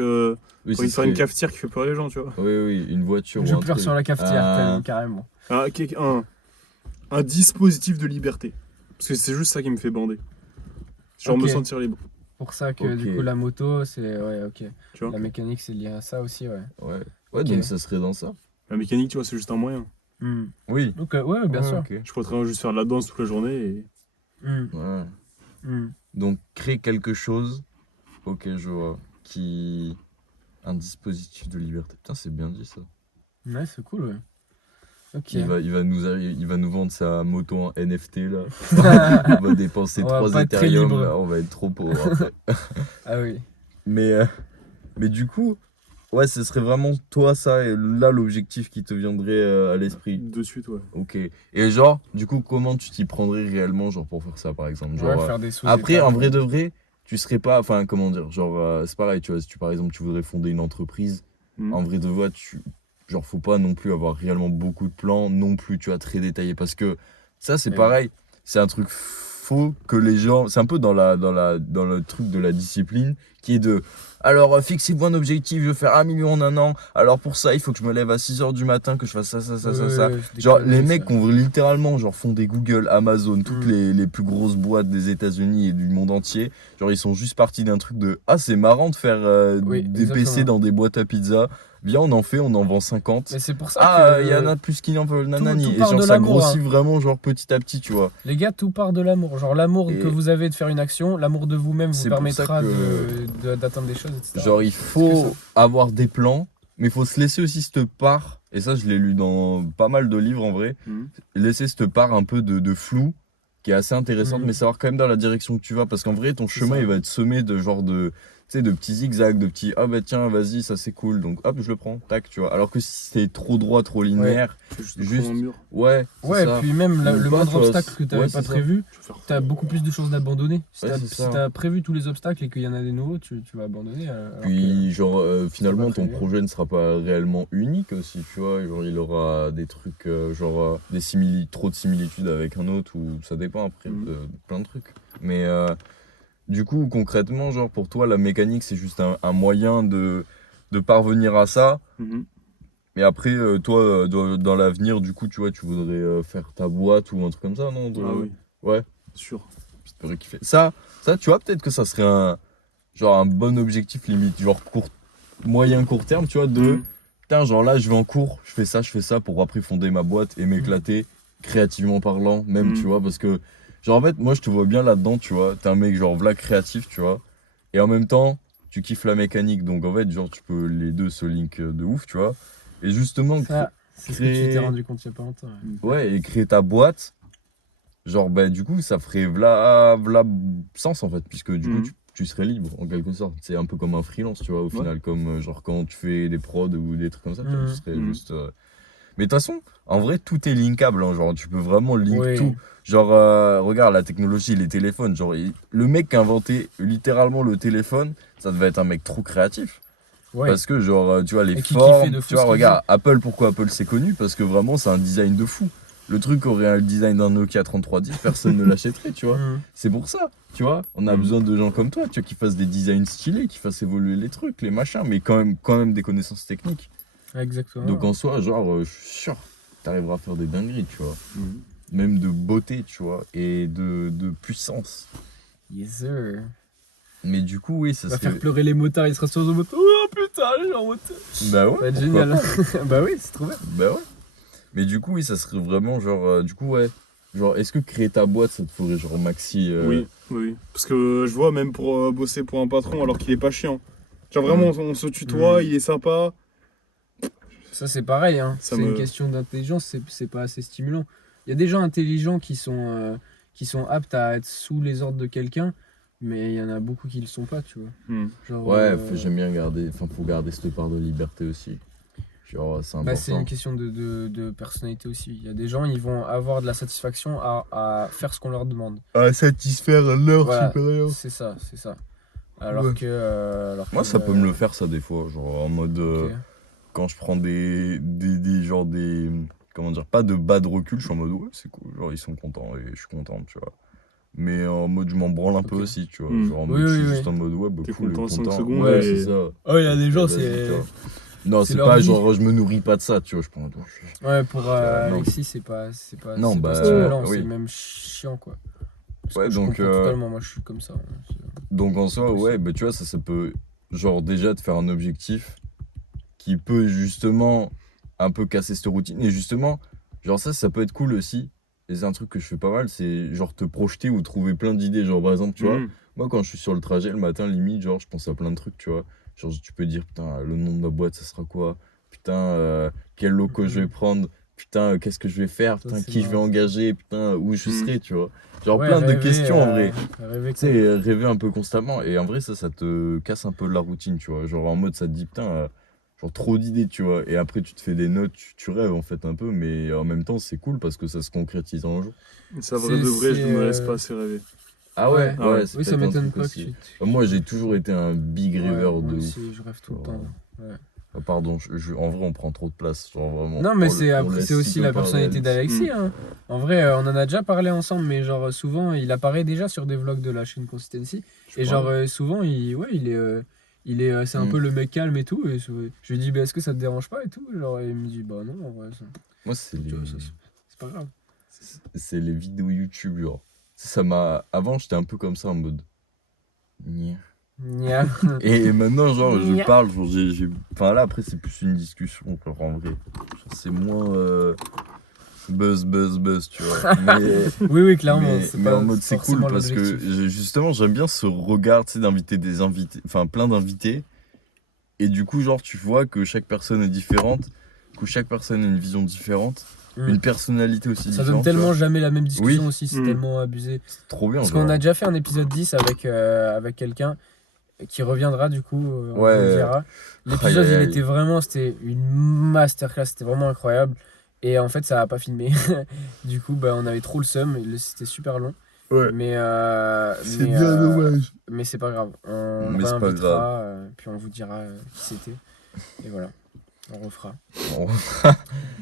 Oui, pour faire une cafetière qui fait pleurer les gens, tu vois. Oui, une voiture Je ou un pleure truc. sur la cafetière, carrément. Un dispositif de liberté. Parce que c'est juste ça qui me fait bander. Genre Ok. me sentir libre. Pour ça que Ok. du coup la moto, c'est. Ouais, ok. Tu vois. La mécanique, c'est lié à ça aussi, ouais. Ouais, Ok. donc ça serait dans ça. La mécanique, tu vois, c'est juste un moyen. Oui. Donc, ouais, bien Ouais, sûr. ok. Je pourrais très bien juste faire de la danse toute la journée et. Ouais. Hmm. Donc créer quelque chose, ok, je vois, qui. Un dispositif de liberté. Putain, c'est bien dit ça. Ouais, c'est cool, ouais. Ok. Il va nous vendre sa moto en NFT là. On va dépenser On va 3 pas être très Ethereum libre. là, on va être trop pauvre après. Ah oui. Mais du coup, ouais, ce serait vraiment toi ça, et là l'objectif qui te viendrait à l'esprit. De suite, ouais. Ok. Et genre, du coup, comment tu t'y prendrais réellement, genre pour faire ça par exemple? Genre, Ouais, faire des sous. après, en vrai de vrai, tu serais pas. Enfin, comment dire? Genre, c'est pareil, tu vois, si tu par exemple tu voudrais fonder une entreprise, en vrai de vrai, genre, faut pas non plus avoir réellement beaucoup de plans, non plus, tu vois, très détaillé. Parce que ça, c'est Ouais. pareil, c'est un truc faux que les gens. C'est un peu dans le truc de la discipline qui est de. Alors, fixez-vous un objectif, je veux faire 1 million en un an. Alors, pour ça, il faut que je me lève à 6h du matin, que je fasse ça. Genre, les mecs qui ont littéralement genre, fondé Google, Amazon, toutes les plus grosses boîtes des États-Unis et du monde entier, genre, ils sont juste partis d'un truc de ah, c'est marrant de faire des PC dans des boîtes à pizza. Viens, on en vend 50. Mais c'est pour ça Ah, que. il y en a plus qui en veulent, nanani. tout Et part genre, de ça l'amour, grossit hein. vraiment, genre, petit à petit, tu vois. Les gars, tout part de l'amour. Genre, l'amour Et- que vous avez de faire une action, l'amour de vous-même vous C'est pour permettra ça que- d'atteindre des choses, etc. Genre, il que faut avoir des plans, mais il faut se laisser aussi cette part, et ça, je l'ai lu dans pas mal de livres en vrai, laisser cette part un peu de flou, qui est assez intéressante, Mhm. mais savoir quand même dans la direction que tu vas, parce qu'en vrai, ton chemin, ça. il va être semé de genre de. Tu sais, de petits zigzags, de petits ah bah tiens, vas-y, ça c'est cool, donc hop, je le prends, tac, tu vois. Alors que si c'est trop droit, trop linéaire, C'est juste, Juste- prendre un mur. ouais, c'est Ouais, ça. puis même Ou le pas, moindre tu vois, obstacle que tu n'avais ouais, pas c'est ça. prévu, Je vais faire. tu as beaucoup plus de chances d'abandonner. Si Ouais, tu c'est ça. as prévu tous les obstacles et qu'il y en a des nouveaux, tu vas abandonner. Alors Puis, genre, finalement, pas ton prévu. projet ne sera pas réellement unique aussi, tu vois. Genre, il aura des trucs, genre, trop de similitudes avec un autre, ou ça dépend après de plein de trucs. Mais du coup, concrètement, genre, pour toi, la mécanique, c'est juste un moyen de parvenir à ça. Mhm. Mais après, toi, dans l'avenir, du coup, tu vois, tu voudrais faire ta boîte ou un truc comme ça, non? Ah oui, Ouais, sûr. je pourrais kiffer. Ça, tu vois, peut-être que ça serait un bon objectif limite, genre moyen court terme, tu vois, Mhm. putain, genre là, je vais en cours, je fais ça pour après fonder ma boîte et m'éclater, créativement parlant, même, tu vois, parce que, genre, en fait, moi, je te vois bien là-dedans, tu vois, t'es un mec, genre, v'là créatif, tu vois, et en même temps, tu kiffes la mécanique, donc, en fait, genre, tu peux, les deux se link de ouf, tu vois, et justement, Ça, c'est ce que tu créer- t'es rendu compte il n'y a pas longtemps. Ouais. ouais, et créer ta boîte, genre, bah, du coup, ça ferait v'là sens, en fait, puisque, du coup, tu serais libre, en quelque sorte. C'est un peu comme un freelance, tu vois, au final, comme, genre, quand tu fais des prods ou des trucs comme ça, tu vois, tu serais juste... Mais de toute façon, en vrai, tout est linkable, hein, genre, tu peux vraiment link Oui. tout. Genre, regarde, la technologie, les téléphones, genre, le mec qui a inventé littéralement le téléphone, ça devait être un mec trop créatif. Ouais. Parce que, genre, tu vois, les Et qui formes, kiffait de fou tu vois, ce qu'il regarde, Apple, pourquoi Apple c'est connu? Parce que vraiment, c'est un design de fou. le truc aurait le design d'un Nokia 3310, personne ne l'achèterait, tu vois. Mhm. C'est pour ça, tu vois. On a besoin de gens comme toi, tu vois, qui fassent des designs stylés, qui fassent évoluer les trucs, les machins, mais quand même des connaissances techniques. Exactement. Donc en soi, genre, je suis sûr, t'arriveras à faire des dingueries, tu vois. Même de beauté, tu vois, et de puissance. Yes, sir. Mais du coup, oui, ça Va serait... faire pleurer les motards, il sera sur le moto. Oh putain, les gens moto. Bah ouais, Ça va être pourquoi génial. pas. Bah oui, c'est trop bien. Bah ouais. Mais du coup, oui, ça serait vraiment genre. Du coup, ouais. Genre, est-ce que créer ta boîte, ça te ferait genre maxi. Oui. Parce que je vois, même pour bosser pour un patron, alors qu'il est pas chiant. Genre vraiment, on se tutoie, il est sympa. Ça, c'est pareil, hein. Ça C'est me- une question d'intelligence, c'est pas assez stimulant. Il y a des gens intelligents qui sont aptes à être sous les ordres de quelqu'un, mais il y en a beaucoup qui le sont pas, tu vois. Genre, Ouais, j'aime bien garder. Enfin, faut garder cette part de liberté aussi. Genre, c'est bah, c'est important. une question de personnalité aussi. Il y a des gens, ils vont avoir de la satisfaction à faire ce qu'on leur demande. À satisfaire leur Voilà, supérieur. c'est ça, c'est ça. Alors Ouais. que. Moi, ça peut me le faire, ça, des fois. Genre, en mode. Ok. Quand je prends genre des. Comment dire, pas de bas de recul, je suis en mode ouais, c'est cool. Genre, ils sont contents et je suis content, tu vois. Mais en mode, je m'en branle un peu Ok. aussi, tu vois. Mm. Genre, en Oui, mode, je oui, suis oui. juste en mode ouais, bah T'es cool, content 5 content. secondes Ouais, et- c'est ça. Oh, il y a des gens, Vas-y, c'est. tu vois. Non, c'est c'est leur pas vie. genre, je me nourris pas de ça, tu vois. Je prends un douche. Ouais, pour non. Alexis, c'est pas Non, c'est pas bah, stimulant, oui. c'est même chiant, quoi. Parce Ouais, que je donc, comprends totalement, moi je suis comme ça. Donc en soi, Impossible. ouais, bah tu vois, ça peut, genre déjà te faire un objectif qui peut justement un peu casser cette routine. Et justement, genre ça peut être cool aussi. Et c'est un truc que je fais pas mal, c'est genre te projeter ou trouver plein d'idées. Genre par exemple, tu vois, moi quand je suis sur le trajet le matin, limite, genre je pense à plein de trucs, tu vois. Genre tu peux dire, putain, le nom de ma boîte, ça sera quoi? Putain, quel loco je vais prendre? Putain, qu'est-ce que je vais faire? Ça, Putain, c'est qui je vais marrant. engager? Putain, où je serai, tu vois. Genre Ouais, plein de rêver, questions en vrai. Rêver Tu sais, rêver un peu constamment. Et en vrai, ça te casse un peu de la routine, tu vois. Genre en mode, ça te dit, putain, genre trop d'idées, tu vois. Et après, tu te fais des notes, tu rêves en fait un peu, mais en même temps, c'est cool parce que ça se concrétise en jour. Ça, vrai de vrai, je ne me laisse pas assez rêver. Ah ouais, Ah ouais. c'est Oui, ça peut-être un m'étonne truc pas que aussi. tu. Moi, j'ai toujours été un big Ouais, rêveur moi de ouf. aussi, je rêve tout le temps. Ouais. Ah, pardon, en vrai, on prend trop de place, genre vraiment. Non, mais On après, laisse c'est aussi si la peu par personnalité réalité. d'Alexis. Hein. En vrai, on en a déjà parlé ensemble, mais genre souvent, il apparaît déjà sur des vlogs de la chaîne Consistency. Et genre souvent, c'est un Mm. peu le mec calme et tout. Et je lui dis, bah, est-ce que ça te dérange pas et tout. Genre, il me dit, bah non, en vrai, Moi, c'est tu vois, c'est pas grave. les vidéos YouTube, genre. Ça m'a. Avant, j'étais un peu comme ça en mode. Nya. Nya. Et maintenant, genre, je Nya. parle, genre, Enfin, là, après, c'est plus une discussion, genre, en vrai. Genre, c'est moins buzz, tu vois. Oui, oui, clairement. Mais pas en mode, c'est cool forcément parce que, l'objectif. justement, j'aime bien ce regard, tu sais, d'inviter des invités, enfin, plein d'invités. Et du coup, genre, tu vois que chaque personne est différente, que chaque personne a une vision différente, une personnalité aussi Ça différente. donne tu tellement vois. jamais la même discussion Oui. aussi, c'est tellement abusé. C'est trop bien, Parce genre. qu'on a déjà fait un épisode 10 avec quelqu'un qui reviendra du coup, on vous le Ouais. dira. L'épisode Aïe, aïe, il aïe. était vraiment, c'était une masterclass, c'était vraiment incroyable. Et en fait ça a pas filmé. Du coup bah, on avait trop le seum, c'était super long. Ouais. Mais, dommage. mais c'est pas grave, on Mais c'est pas réinvitera, puis on vous dira qui c'était. Et voilà, on refera. Bon.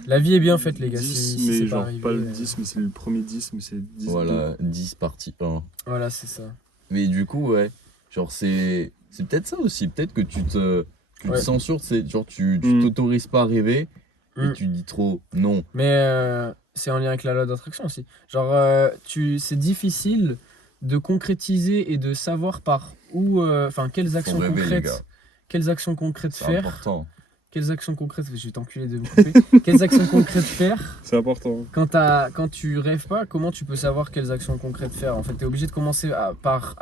La vie est bien faite les gars, 10, si mais c'est pas genre arrivé. pas le 10, mais c'est le premier 10, mais c'est 10. Voilà, 10 partie 1. Voilà, c'est ça. Mais du coup, ouais, genre c'est peut-être ça aussi, peut-être que tu te Ouais. censures, c'est genre tu Mm. t'autorises pas à rêver et Mm. tu dis trop non. Mais c'est en lien avec la loi d'attraction aussi. Genre, c'est difficile de concrétiser et de savoir par où, enfin, quelles actions rêver, les concrètes, gars. quelles actions concrètes C'est faire, important. quelles actions concrètes, je vais t'enculer de me couper, quelles actions concrètes faire. C'est important. Quand tu rêves pas, comment tu peux savoir quelles actions concrètes faire? En fait, tu es obligé de commencer par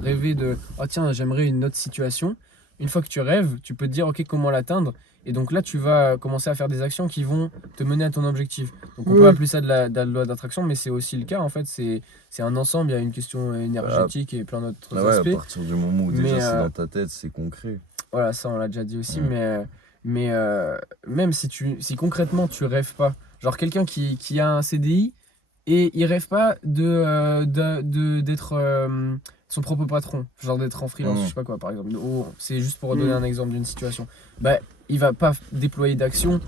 rêver de oh tiens, j'aimerais une autre situation. Une fois que tu rêves, tu peux te dire ok, comment l'atteindre. Et donc là, tu vas commencer à faire des actions qui vont te mener à ton objectif. Donc on peut appeler ça de la loi d'attraction, mais c'est aussi le cas en fait. C'est un ensemble, il y a une question énergétique et plein d'autres Ah ouais, à aspects. partir du moment où Mais, déjà c'est dans ta tête, c'est concret. Voilà, ça on l'a déjà dit aussi, Ouais. mais même si concrètement tu rêves pas, genre quelqu'un qui a un CDI et il rêve pas d'être son propre patron, genre d'être en freelance, Mm. je sais pas quoi par exemple. C'est juste pour donner un exemple d'une situation. Bah, il va pas déployer d'action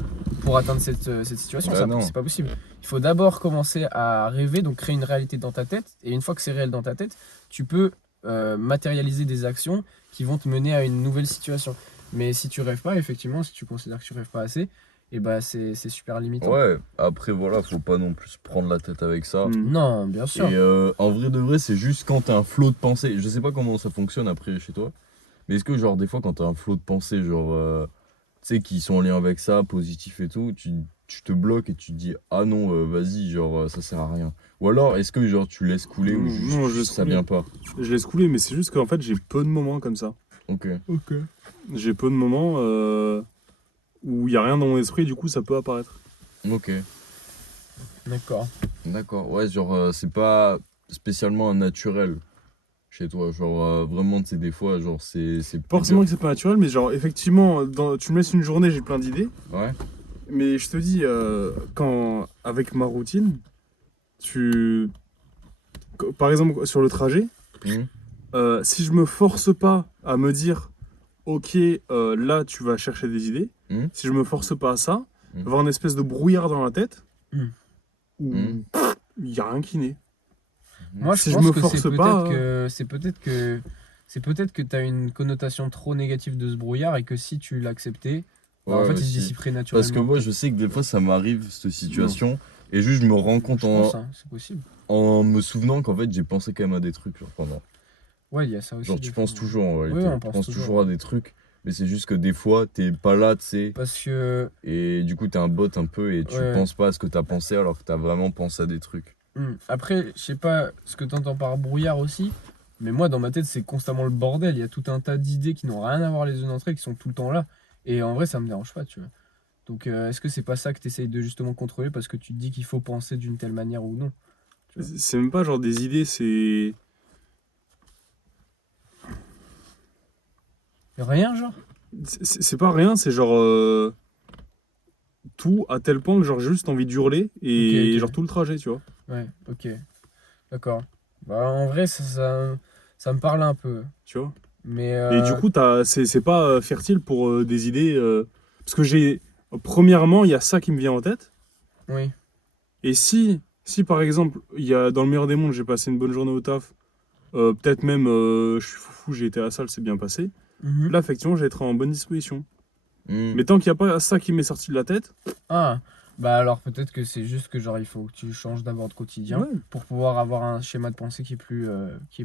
pour atteindre cette situation. Bah non. C'est pas possible. Il faut d'abord commencer à rêver, donc créer une réalité dans ta tête. Et une fois que c'est réel dans ta tête, tu peux matérialiser des actions qui vont te mener à une nouvelle situation. Mais si tu rêves pas, effectivement, si tu considères que tu rêves pas assez, et bah c'est super limitant. Ouais, après voilà, faut pas non plus se prendre la tête avec ça. Non, bien sûr. Et en vrai de vrai, c'est juste quand t'as un flot de pensée. Je sais pas comment ça fonctionne après chez toi, mais est-ce que genre des fois quand t'as un flot de pensée, genre tu sais, qui sont en lien avec ça, positif et tout, tu te bloques et tu te dis ah non, vas-y, genre ça sert à rien. Ou alors est-ce que genre tu laisses couler ou juste Non, je laisse ça couler. vient pas? Je laisse couler, mais c'est juste qu'en fait, j'ai peu de moments comme ça. Ok. J'ai peu de moments où il y a rien dans mon esprit, du coup, ça peut apparaître. Ok. D'accord. D'accord. Ouais, genre c'est pas spécialement un naturel chez toi. Genre vraiment, tu sais, des fois, genre c'est Pas forcément que c'est pas naturel, mais genre, effectivement, tu me laisses une journée, j'ai plein d'idées. Ouais. Mais je te dis, quand, avec ma routine, par exemple, sur le trajet, Mhm. si je me force pas à me dire, ok, là, tu vas chercher des idées, Mhm. si je me force pas à ça, Mhm. avoir une espèce de brouillard dans la tête, Mhm. où Mhm. il y a rien qui naît. Moi, je Si je pense me que force pas, c'est peut-être que tu as une connotation trop négative de ce brouillard et que si tu l'acceptais, bah, en Ouais, fait, il se aussi. dissiperait Parce naturellement. que moi, je sais que des fois, ça m'arrive, cette situation, et juste je me rends compte Je pense, hein, c'est possible. en me souvenant qu'en fait, j'ai pensé quand même à des trucs genre, pendant. Ouais, il y a ça aussi. Genre, des tu fois. penses toujours en réalité. Oui, on Tu pense penses toujours. toujours à des trucs, mais c'est juste que des fois, t'es pas là, tu sais, Parce que et du coup, t'es un bot un peu, et tu Ouais. penses pas à ce que t'as pensé alors que t'as vraiment pensé à des trucs. Après, je sais pas ce que tu entends par brouillard aussi, mais moi, dans ma tête, c'est constamment le bordel. Il y a tout un tas d'idées qui n'ont rien à voir les unes entre elles, qui sont tout le temps là. Et en vrai, ça me dérange pas, tu vois. Donc, est-ce que c'est pas ça que tu essayes de justement contrôler parce que tu te dis qu'il faut penser d'une telle manière ou non? c'est même pas genre des idées, c'est. Rien, genre? C'est pas rien, c'est genre. Tout à tel point que genre j'ai juste envie d'hurler et Ok, ok. genre tout le trajet, tu vois. Ouais, ok. D'accord. Bah, en vrai, ça me parle un peu. Tu vois. Mais, Et du coup, c'est pas fertile pour des idées. Parce que j'ai. Premièrement, il y a ça qui me vient en tête. oui. Et si par exemple, il y a, dans le meilleur des mondes, j'ai passé une bonne journée au taf, peut-être même je suis foufou, j'ai été à la salle, c'est bien passé. Mhm. Là, effectivement, je vais être en bonne disposition. Hmm. Mais tant qu'il n'y a pas ça qui m'est sorti de la tête, Ah, bah alors peut-être que c'est juste que genre il faut que tu changes d'abord de quotidien ouais. pour pouvoir avoir un schéma de pensée qui est plus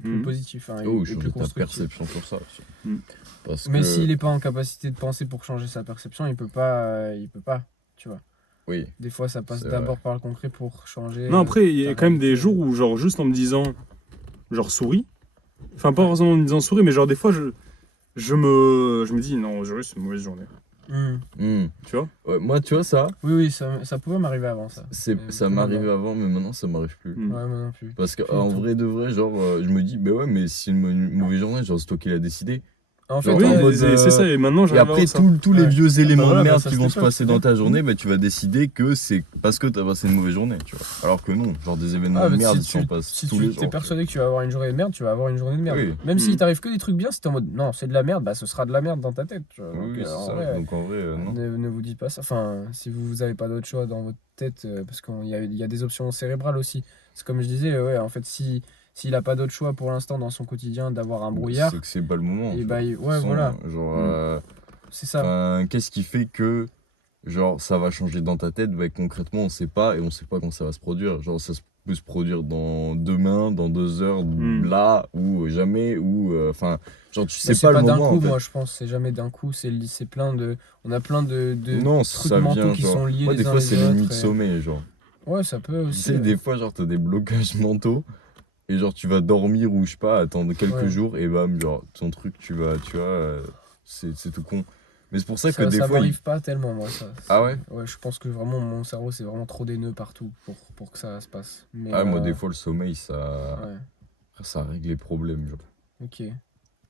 Mhm. positif, hein, Oh, et plus changer ta constructif. perception sur ça aussi. Hmm. Parce Mais que, s'il n'est pas en capacité de penser pour changer sa perception, il peut pas, tu vois. oui, Des fois ça passe c'est d'abord par le concret pour changer. Non, après, il y ta a quand même des réalité. jours où, genre, juste en me disant, genre, souris. Enfin, pas forcément en me disant souris, mais genre, des fois, je me dis, non, aujourd'hui, c'est une mauvaise journée. Hmm. Hmm. Tu vois. Ouais, moi, tu vois, ça, Oui, oui, ça pouvait m'arriver avant ça. ça Mais m'arrivait maintenant. avant, mais maintenant, ça m'arrive plus. Hmm. Ouais, moi non plus. Parce Plus qu'en du tout. vrai de vrai, genre, je me dis, bah ouais, mais c'est une mauvaise journée, genre, c'est toi qui l'as décidé. En fait, Genre, Oui, en ouais, mode, c'est ça, et maintenant, Et j'arrive à après, voir ça. tous les Ouais. vieux éléments voilà, de bah, merde ça, qui c'était vont se pas, passer c'est dans bien. ta journée, bah, tu vas décider que c'est parce que tu as passé une mauvaise journée, tu vois. Alors que non, genre des événements Ah, de mais merde, si ils s'en passent si tous tu les t'es jours. tu vois. persuadé que tu vas avoir une journée de merde, tu vas avoir une journée de merde. Oui. Même s'il Mm. t'arrive que des trucs bien, si t'es en mode non, c'est de la merde, bah ce sera de la merde dans ta tête. Tu vois. Oui, Donc, oui, c'est en ça. vrai, Donc en vrai, non. ne vous dites pas ça. Enfin, si vous n'avez pas d'autre choix dans votre tête, parce qu'il y a des options cérébrales aussi. C'est comme je disais, ouais, en fait, s'il a pas d'autre choix pour l'instant dans son quotidien d'avoir un Bah, brouillard, c'est que c'est pas le moment. et tu bah, vois. ouais, Sans, voilà, Genre, Mm. c'est ça. enfin, qu'est-ce qui fait que, genre, ça va changer dans ta tête? Bah, concrètement, on sait pas et on sait pas quand ça va se produire. Genre, peut se produire dans demain, dans 2 heures, Mm. là, ou jamais, ou, enfin, genre, tu Mais sais c'est pas le pas d'un moment coup, en fait. moi je pense, c'est jamais d'un coup, c'est plein de. On a plein de Non, trucs ça mentaux vient, qui genre. sont liés Moi, des les uns fois, c'est les les nuits autres. de sommeil, genre. Ouais, ça peut Tu aussi. sais, des fois, genre, t'as des blocages mentaux, et genre, tu vas dormir ou je sais pas, attendre quelques Ouais. jours, et bam, genre, ton truc, tu vois, c'est tout con. Mais c'est pour ça que des Ça fois, m'arrive pas tellement, moi, ça. Ah ouais? Ouais, je pense que vraiment, mon cerveau, c'est vraiment trop des nœuds partout pour que ça se passe. Mais, Ah, moi, des fois, le sommeil, ça, ouais, ça règle les problèmes, genre. ok.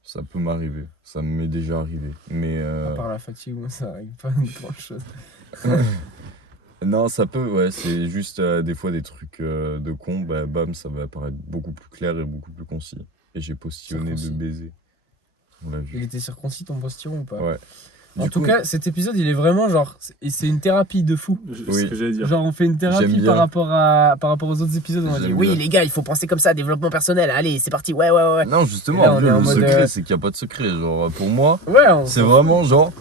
Ça peut m'arriver, ça m'est déjà arrivé. Mais, À part la fatigue, moi, ça arrive pas grand chose. non, ça peut, ouais, c'est juste des fois des trucs de con, bah, bam, ça va apparaître beaucoup plus clair et beaucoup plus concis. Et j'ai postillonné de Circoncis. baiser, on l'a Il vu. était circoncis ton postillon ou pas? Ouais. En Du tout coup, cas, cet épisode, il est vraiment genre, c'est une thérapie de fou. C'est Oui. ce que j'allais dire. Genre, on fait une thérapie J'aime par bien. rapport aux autres épisodes. On a dit, J'aime oui, bien. les gars, il faut penser comme ça, développement personnel. Allez, c'est parti, ouais, ouais, ouais. non, Et justement, là, en on vrai, est en le mode, secret, c'est qu'il n'y a pas de secret. Genre, pour moi, Ouais, c'est vraiment genre,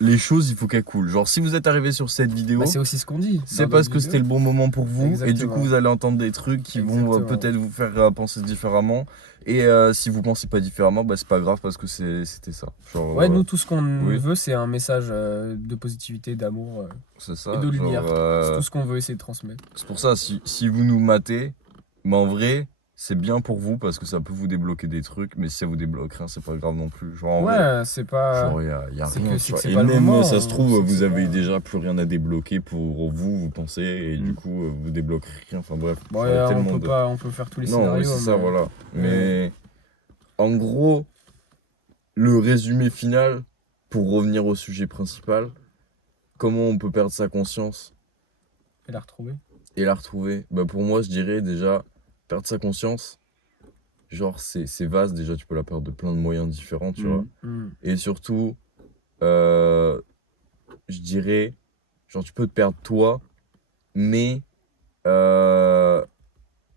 les choses, il faut qu'elles coulent. Genre, si vous êtes arrivé sur cette vidéo, Bah, c'est aussi ce qu'on dit. c'est dans parce notre que c'était vidéo. le bon moment pour vous. Et du Exactement. coup, vous allez entendre des trucs qui vont Exactement. peut-être vous faire penser différemment. Et si vous pensez pas différemment, bah, c'est pas grave parce que c'était ça. Genre, Ouais, nous, tout ce qu'on oui. veut, c'est un message de positivité, d'amour c'est ça. et de lumière. Genre, C'est tout ce qu'on veut essayer de transmettre. c'est pour ça, si vous nous matez, bah, en vrai, c'est bien pour vous parce que ça peut vous débloquer des trucs. Mais si ça vous débloque rien, c'est pas grave non plus. Genre, en vrai, Ouais, c'est pas. genre, y a c'est rien. que- tu c'est que vois. c'est Et pas le même, moment, ça se trouve, c'est que vous c'est avez pas- déjà plus rien à débloquer pour vous pensez. Et du coup, vous débloquerez rien. Enfin bref. Bon, ça va on tellement peut de- pas, on peut faire tous les Non, scénarios. oui, c'est ça, mais- voilà. Mais en gros, le résumé final, pour revenir au sujet principal, comment on peut perdre sa conscience Et la retrouver. et la retrouver? Bah pour moi, je dirais déjà, perdre sa conscience, genre c'est vaste, déjà tu peux la perdre de plein de moyens différents, tu vois. Hmm. Et surtout, je dirais, genre tu peux te perdre toi, mais...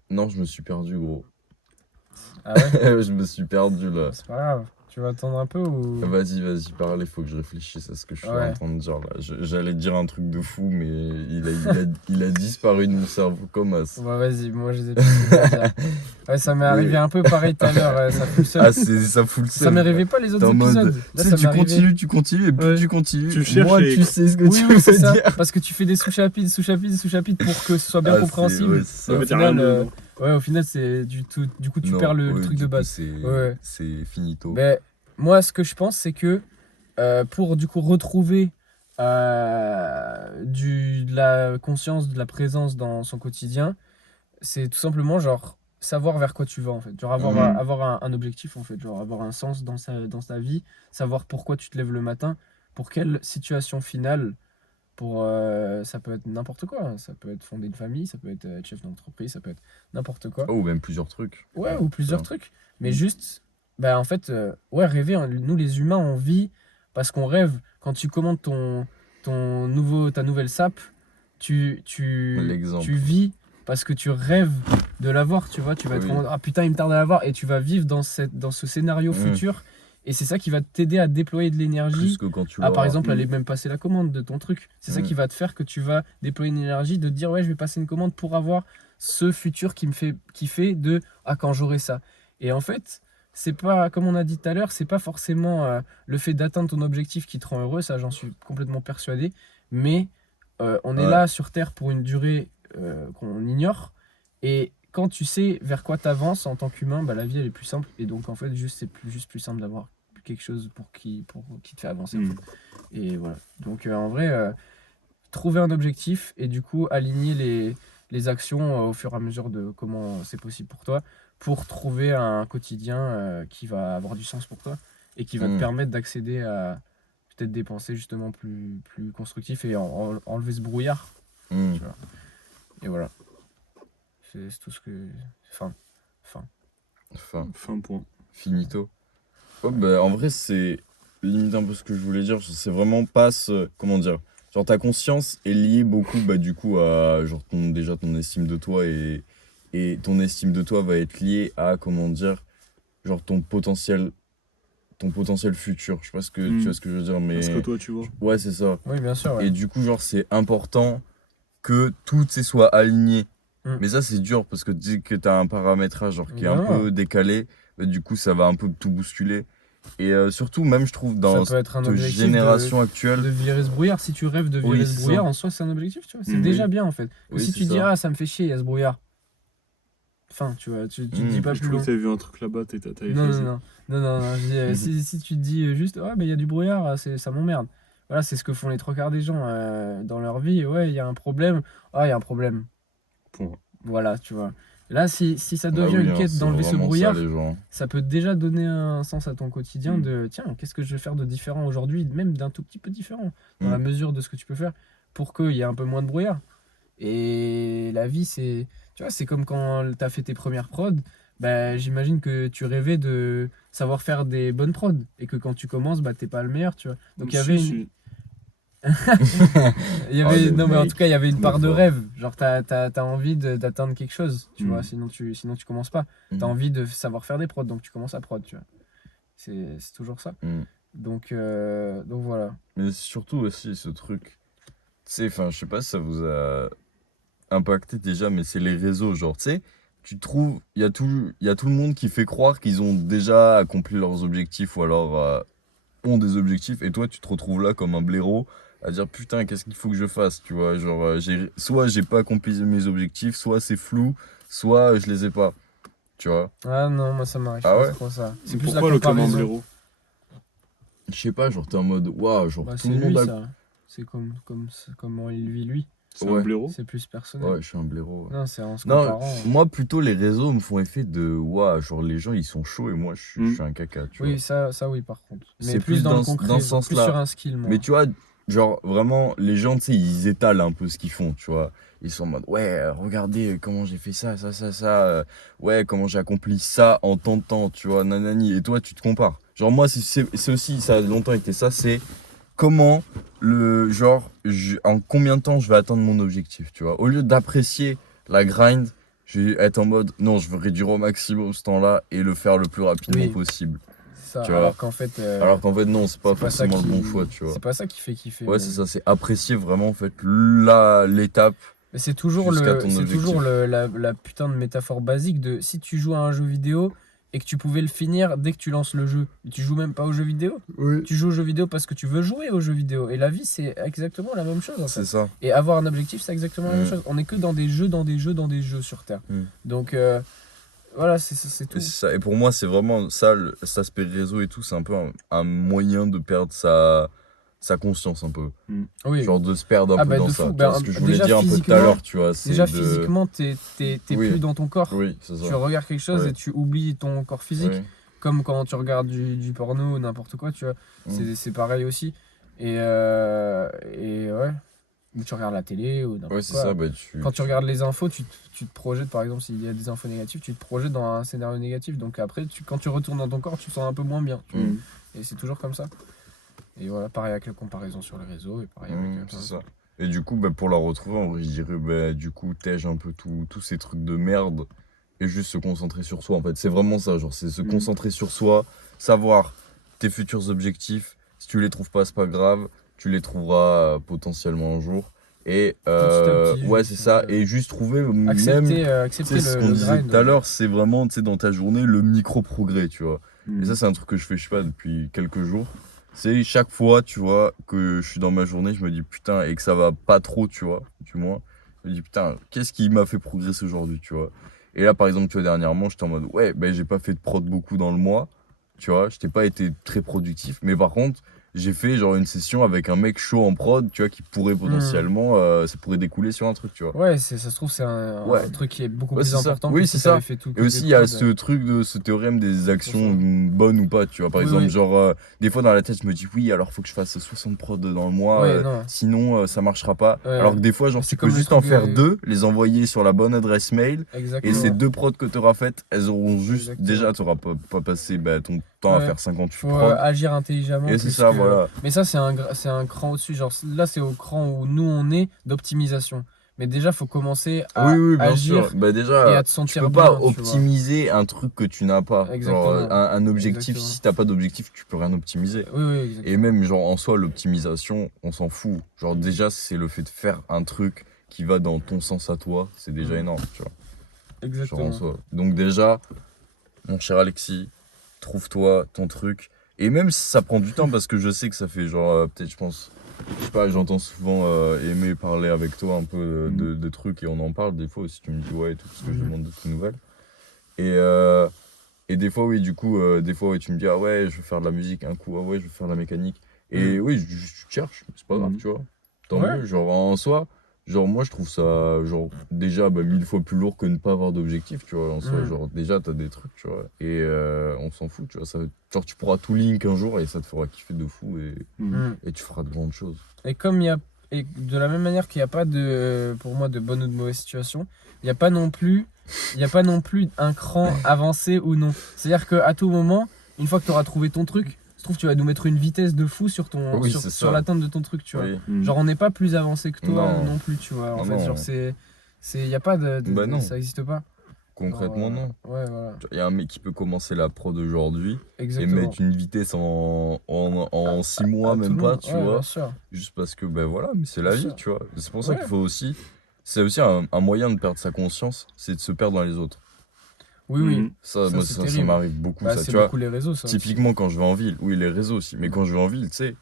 Non, je me suis perdu, gros. Ah ouais, Je me suis perdu là. c'est pas grave. Tu vas attendre un peu ou. Vas-y, parle, il faut que je réfléchisse à ce que je suis Ouais. en train de dire là. J'allais dire un truc de fou, mais il a disparu de mon cerveau comme as. Bah vas-y, moi je les ai plus à dire. Ouais, ça m'est arrivé un peu pareil tout à l'heure, ça fout le seum. Ah, ça fout le seum. Ça m'est arrivé pas les autres T'es en mode, épisodes. tu Là, sais, ça tu m'est arrivé. continues, et plus Ouais. tu continues, Tu cherches moins et- tu sais ce que Oui, tu oui, veux c'est ça. dire. Parce que tu fais des sous-chapitres, sous-chapitres, sous-chapitres pour que ce soit bien Ah, compréhensible. ouais, c'est Et ça. au Mais t'as rien final, dedans. ouais, au final, c'est du coup, tu Non, perds le ouais, truc du de coup, base. Ouais. c'est finito. Mais moi, ce que je pense, c'est que pour du coup retrouver de la conscience, de la présence dans son quotidien, c'est tout simplement genre savoir vers quoi tu vas en fait. Genre Mhm. avoir un objectif en fait, genre avoir un sens dans sa vie, savoir pourquoi tu te lèves le matin, pour quelle situation finale. Pour, ça peut être n'importe quoi, hein. Ça peut être fonder une famille, ça peut être chef d'entreprise, ça peut être n'importe quoi. Oh, ou même plusieurs trucs. Ouais, ou plusieurs ça. trucs. Mais Mm. juste, bah en fait, ouais, rêver, hein. Nous les humains, on vit parce qu'on rêve. Quand tu commandes ta nouvelle sape, L'exemple. tu vis parce que tu rêves de l'avoir, tu vois. Tu vas être Oui. en mode, ah putain, il me tarde à l'avoir. Et tu vas vivre dans ce scénario Mm. futur. Et c'est ça qui va t'aider à déployer de l'énergie. Plus que quand tu Ah, par l'auras. exemple, Mm. aller même passer la commande de ton truc. C'est ça Mm. qui va te faire que tu vas déployer une énergie de te dire, ouais, je vais passer une commande pour avoir ce futur qui me fait kiffer de, ah, quand j'aurai ça. Et en fait, c'est pas, comme on a dit tout à l'heure, c'est pas forcément le fait d'atteindre ton objectif qui te rend heureux, ça j'en suis complètement persuadé. Mais on est Ouais. là sur Terre pour une durée qu'on ignore. Et quand tu sais vers quoi t'avances en tant qu'humain, bah, la vie elle est plus simple. Et donc en fait, c'est juste plus simple d'avoir quelque chose qui te fait avancer. En Mm. fait. Et voilà. Donc en vrai, trouver un objectif et du coup aligner les actions au fur et à mesure de comment c'est possible pour toi pour trouver un quotidien qui va avoir du sens pour toi et qui va te Mm. permettre d'accéder à peut-être des pensées justement plus constructives et enlever ce brouillard. Mm. Tu vois. Et voilà. C'est tout ce que... Fin. Enfin, Fin point. finito. Ouais, bah, en vrai, c'est limite un peu ce que je voulais dire. C'est vraiment pas ce. Comment dire? Genre, ta conscience est liée beaucoup, bah, du coup, à genre, déjà ton estime de toi et ton estime de toi va être liée à, comment dire, genre ton potentiel futur. Je sais pas ce que tu vois ce que je veux dire, mais. Parce que toi, tu vois. Ouais, c'est ça. Oui, bien sûr. Ouais. Et du coup, genre, c'est important que tout soit aligné. Mm. Mais ça, c'est dur parce que dès que t'as un paramétrage genre, qui est un Vraiment. peu décalé, bah, du coup, ça va un peu tout bousculer. Et surtout, même, je trouve, Ça dans peut être un cette objectif génération de actuelle, virer ce brouillard. Si tu rêves de virer Oui, ce c'est brouillard, ça. en soi, c'est un objectif, tu vois. C'est Mm, déjà oui. bien, en fait. Que Oui, si c'est tu dis, ça. ah, ça me fait chier, il y a ce brouillard. Fin, tu vois, tu te Mm. dis pas Je plus trouvais loin. que t'avais vu un truc là-bas, t'as Non, effacé. non. Je dis, si tu te dis juste, ouais, mais il y a du brouillard, ça m'emmerde. Voilà, c'est ce que font les trois quarts des gens dans leur vie. Ouais, il y a un problème. Ah, il y a un problème. Point. Voilà, tu vois. Là, si ça bah devient oui, une hein, quête c'est d'enlever ce vraiment brouillard, ça, les gens. ça peut déjà donner un sens à ton quotidien Mm. de tiens, qu'est-ce que je vais faire de différent aujourd'hui, même d'un tout petit peu différent, dans Mm. la mesure de ce que tu peux faire pour qu'il y ait un peu moins de brouillard. Et la vie, c'est, tu vois, c'est comme quand tu as fait tes premières prods, bah, j'imagine que tu rêvais de savoir faire des bonnes prods et que quand tu commences, bah, t'es pas le meilleur, tu vois. Donc il y avait une, Oh, le non mais en mec, tout cas il y avait une trop part de fort. rêve, genre t'as envie d'atteindre quelque chose, tu vois, Mm. sinon tu commences pas. T'as Mm. envie de savoir faire des prods, donc tu commences à prod, tu vois. C'est toujours ça. Mm. Donc voilà. Mais surtout aussi ce truc, tu sais, enfin, je sais pas si ça vous a impacté déjà, mais c'est les réseaux, genre, tu sais, tu trouves, il y a tout le monde qui fait croire qu'ils ont déjà accompli leurs objectifs ou alors ont des objectifs, et toi, tu te retrouves là comme un blaireau à dire putain, qu'est-ce qu'il faut que je fasse, tu vois, genre, soit j'ai pas accompli mes objectifs, soit c'est flou, soit je les ai pas, tu vois. Ah non, moi ça m'arrive Ah pas ouais? trop ça. C'est plus la Pourquoi le comme un comparaison. blaireau? Je sais pas, genre, t'es en mode, waouh, genre, Bah, tout c'est le monde lui a. ça. C'est comment il vit lui. C'est un Ouais. blaireau? C'est plus personnel. Ouais, je suis un blaireau. Ouais. Non, c'est en se Non, comparant. moi plutôt les réseaux me font effet de waouh, genre les gens ils sont chauds et moi je suis un caca, tu vois. Oui, ça oui par contre. Mais C'est plus plus dans le dans concret, ce plus sens-là. sur un skill moi. Mais tu vois, genre vraiment les gens tu sais ils étalent un peu ce qu'ils font, tu vois. Ils sont en mode ouais, regardez comment j'ai fait ça, ouais, comment j'ai accompli ça en tant de temps, tu vois, nanani. Et toi tu te compares. Genre moi c'est aussi, ça a longtemps été ça, c'est comment en combien de temps je vais atteindre mon objectif, tu vois. Au lieu d'apprécier la grind, je vais être en mode non, je veux réduire au maximum ce temps-là et le faire le plus rapidement Oui. possible, Ça, tu vois. alors qu'en fait, Alors qu'en fait non, c'est pas c'est pas ça forcément le bon qui, choix, tu vois. c'est pas ça qui fait kiffer. Ouais, Mais, c'est ça, c'est apprécier vraiment en fait l'étape mais c'est toujours jusqu'à ton objectif. la putain de métaphore basique de si tu joues à un jeu vidéo et que tu pouvais le finir dès que tu lances le jeu. Tu joues même pas au jeu vidéo. Oui. Tu joues au jeu vidéo parce que tu veux jouer au jeu vidéo. Et la vie, c'est exactement la même chose en C'est fait. ça. Et avoir un objectif, c'est exactement la même Mm. chose. On est que dans des jeux sur Terre. Mm. Donc voilà, c'est tout. Et c'est ça. Et pour moi, c'est vraiment ça, cet aspect réseau et tout, c'est un peu un moyen de perdre sa conscience un peu. Oui. Genre de se perdre un Ah peu bah dans de ça. fou. Tu vois, Bah, ce que je voulais déjà dire un peu tout à physiquement, l'heure, tu vois. C'est déjà de... physiquement, t'es Oui. plus dans ton corps. Oui, c'est Tu ça. regardes quelque chose Ouais. et tu oublies ton corps physique. Oui. Comme quand tu regardes du porno ou n'importe quoi, tu vois. Mm. C'est pareil aussi. Et ouais. Ou tu regardes la télé ou n'importe Ouais, c'est quoi. ça. Bah, Quand tu regardes les infos, tu te projettes, par exemple, s'il y a des infos négatives, tu te projettes dans un scénario négatif. Donc après, quand tu retournes dans ton corps, tu te sens un peu moins bien. Tu vois. Mm. Et c'est toujours comme ça. Et voilà, pareil avec la comparaison sur les réseaux. Et pareil avec, C'est ça. Et du coup, bah, pour la retrouver, en vrai, je dirais, bah, du coup, tège un peu tous ces trucs de merde et juste se concentrer sur soi. En fait, c'est vraiment ça. Genre, c'est se concentrer sur soi, savoir tes futurs objectifs. Si tu les trouves pas, c'est pas grave. Tu les trouveras potentiellement un jour. Et Petit à petit, ouais, juste, c'est ça. Et juste trouver même. accepter Tu sais, ce le qu'on disait grind. tout à l'heure, c'est vraiment, tu sais, dans ta journée, le micro-progrès, tu vois. Mm. Et ça, c'est un truc que je fais, je sais pas, depuis quelques jours. C'est chaque fois, tu vois, que je suis dans ma journée, je me dis putain, et que ça va pas trop, tu vois, du moins. Je me dis putain, qu'est-ce qui m'a fait progresser aujourd'hui, tu vois. Et là, par exemple, tu vois, dernièrement, j'étais en mode ouais, ben j'ai pas fait de prod beaucoup dans le mois, tu vois, j'étais pas été très productif. Mais par contre, j'ai fait genre une session avec un mec chaud en prod, tu vois, qui pourrait potentiellement, ça pourrait découler sur un truc, tu vois. Ouais, ça se trouve, c'est Ouais. un truc qui est beaucoup Ouais, plus c'est ça. important Oui, que c'est si ça. t'avais fait tout. Et aussi, il y a ce truc de ce théorème des actions bonnes ou pas, tu vois. Par Oui, exemple, oui. genre, des fois dans la tête, je me dis oui, alors faut que je fasse 60 prods dans le mois, Ouais, non. sinon ça marchera pas. Ouais. Alors que des fois, genre, C'est tu peux comme le juste en truc faire de- deux, les envoyer sur la bonne adresse mail, et Exactement. ces deux prods que tu auras faites, elles auront juste. Exactement. Déjà, tu n'auras pas passé ton temps à Ouais. faire 58 Faut prods. agir intelligemment. Et c'est plus ça, que- voilà. Mais ça, c'est un cran au-dessus. Genre, là, c'est au cran où nous, on est d'optimisation. Mais déjà, faut commencer à Oui, oui, bien agir sûr. Bah et déjà, à te tu sentir peux bien. pas tu vois. optimiser un truc que tu n'as pas. Genre, Exactement. un objectif, Exactement. si t'as pas d'objectif, tu peux rien optimiser. Oui, oui, exactement. Et même, genre, en soi, l'optimisation, on s'en fout. Genre, déjà, c'est le fait de faire un truc qui va dans ton sens à toi, c'est déjà énorme, tu vois. Genre, Exactement. en soi. Donc, déjà, mon cher Alexis, trouve-toi ton truc. Et même si ça prend du temps, parce que je sais que ça fait, genre, peut-être, je pense, je sais pas, j'entends souvent aimer parler avec toi un peu de trucs et on en parle des fois aussi. Tu me dis ouais et tout, parce que je demande de tes nouvelles. Et des fois, oui, du coup, des fois, ouais, tu me dis, ah ouais, je veux faire de la musique, un coup, ah ouais, je veux faire de la mécanique. Et oui, je cherche, c'est pas grave, tu vois. Tant Ouais. mieux, genre, en soi, genre, moi, je trouve ça, genre, déjà, 1000 fois plus lourd que ne pas avoir d'objectif, tu vois. En soi, genre, déjà, t'as des trucs, tu vois. Et on s'en fout, tu vois. Genre, tu pourras tout link un jour et ça te fera kiffer de fou et tu feras de grandes choses. Et comme il y a, et de la même manière qu'il n'y a pas de, pour moi, de bonne ou de mauvaise situation, il n'y a pas non plus il n'y a pas non plus un cran avancé ou non. C'est-à-dire qu'à tout moment, une fois que tu auras trouvé ton truc, je trouve que tu vas nous mettre une vitesse de fou sur Oui, c'est sur ça. l'atteinte de ton truc, tu vois. Oui. Genre on n'est pas plus avancé que toi Non. non plus, tu vois. En Non, fait, non. genre il y a pas Bah non. ça existe pas. Concrètement, Genre, non. Ouais, voilà. Il y a un mec qui peut commencer la prod aujourd'hui et Exactement. mettre une vitesse en 6 mois, À tout même le pas, monde. tu Ouais, vois. bien sûr. Juste parce que, ben voilà, mais c'est la Bien vie, sûr. tu vois. C'est pour ça Ouais. qu'il faut aussi. C'est aussi un moyen de perdre sa conscience, c'est de se perdre dans les autres. Oui, oui. Mhm. Ça, Ça, moi, c'est ça terrible. m'arrive beaucoup, Bah, ça, c'est tu vois. beaucoup les réseaux, ça. aussi. Typiquement, quand je vais en ville, oui, les réseaux aussi, mais Mm. quand je vais en ville, tu sais,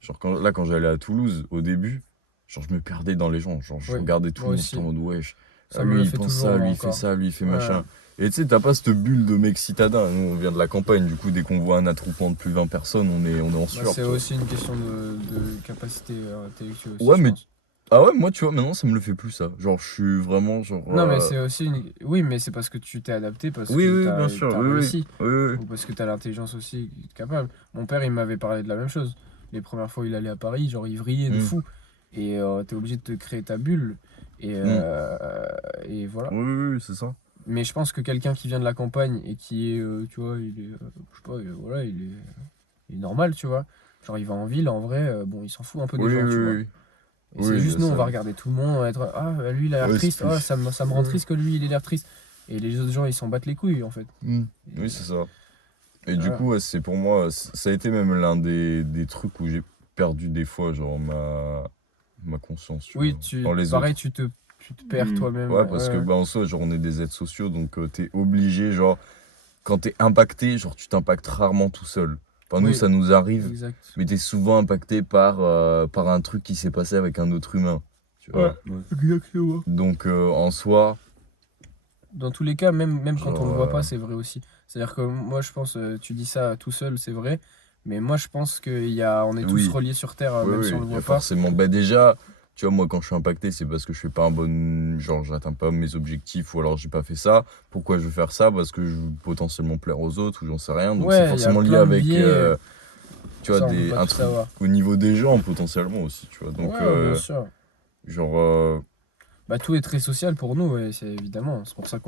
genre, quand j'allais à Toulouse, au début, genre, je me perdais dans les gens. Genre, je Oui, regardais tout moi le monde, aussi. j'étais en mode, wesh, Ça me lui, le il fait pense toujours, ça, moi, lui, il fait encore. ça, lui, il fait Ouais. machin. Et tu sais, t'as pas cette bulle de mec citadin. Nous, on vient de la campagne, du coup, dès qu'on voit un attroupement de plus de 20 personnes, on est en Bah, sueur. c'est tu vois. aussi une question de capacité intellectuelle aussi, Ouais, je mais pense. Ah ouais, moi, tu vois, maintenant, ça me le fait plus, ça. Genre, je suis vraiment, genre... Non, mais c'est aussi Oui, mais c'est parce que tu t'es adapté, parce Oui, que oui, bien sûr, t'as oui, réussi. oui, oui, Ou parce que t'as l'intelligence aussi capable. Mon père, il m'avait parlé de la même chose. Les premières fois, il allait à Paris, genre, il vrillait de Mm. fou. Et t'es obligé de te créer ta bulle. Et, Mm. et voilà. oui, oui, oui, c'est ça. Mais je pense que quelqu'un qui vient de la campagne et qui est, tu vois, il est, je sais pas, voilà, il est normal, tu vois. Genre, il va en ville, en vrai, bon, il s'en fout un peu des Oui, gens, tu vois. oui, oui. Et Oui, c'est il y juste a nous, on ça. va regarder tout le monde, être ah, lui il a l'air Ouais, c'est triste, plus- ah, ça me rend Ouais. triste que lui il ait l'air triste. Et les autres gens ils s'en battent les couilles en fait. Mm. Et, Oui, c'est ça. Et du voilà. coup, ouais, c'est pour moi, ça a été même l'un des trucs où j'ai perdu des fois, genre, ma conscience, tu Oui, vois, dans les pareil, autres. tu te perds Mm. toi-même. Ouais, parce que, Ouais. bah, en soi, genre, on est des êtres sociaux, donc t'es obligé, genre, quand t'es impacté, genre, tu t'impactes rarement tout seul. Enfin, nous, Oui, ça nous arrive, exact. mais t'es souvent impacté par un truc qui s'est passé avec un autre humain, tu vois. Exactement. Donc, en soi, Dans tous les cas, même quand on le voit genre, pas, c'est vrai aussi. C'est-à-dire que moi je pense, tu dis ça tout seul, c'est vrai. Mais moi je pense on est tous oui, reliés sur Terre, oui, même si on oui, le il y a voit pas. forcément. Bah, déjà, tu vois, moi, quand je suis impacté, c'est parce que je fais pas un bon. Genre, j'atteins pas mes objectifs, ou alors j'ai pas fait ça. Pourquoi je veux faire ça? Parce que je veux potentiellement plaire aux autres, ou j'en sais rien. Donc, c'est Ouais, il y a forcément lié plein de avec. biais, Tu vois, ça on peut pas un tout truc savoir. au niveau des gens, potentiellement aussi, tu vois. Donc, Ouais, bien sûr. genre. Bah, tout est très social pour nous, ouais, c'est évidemment. C'est pour ça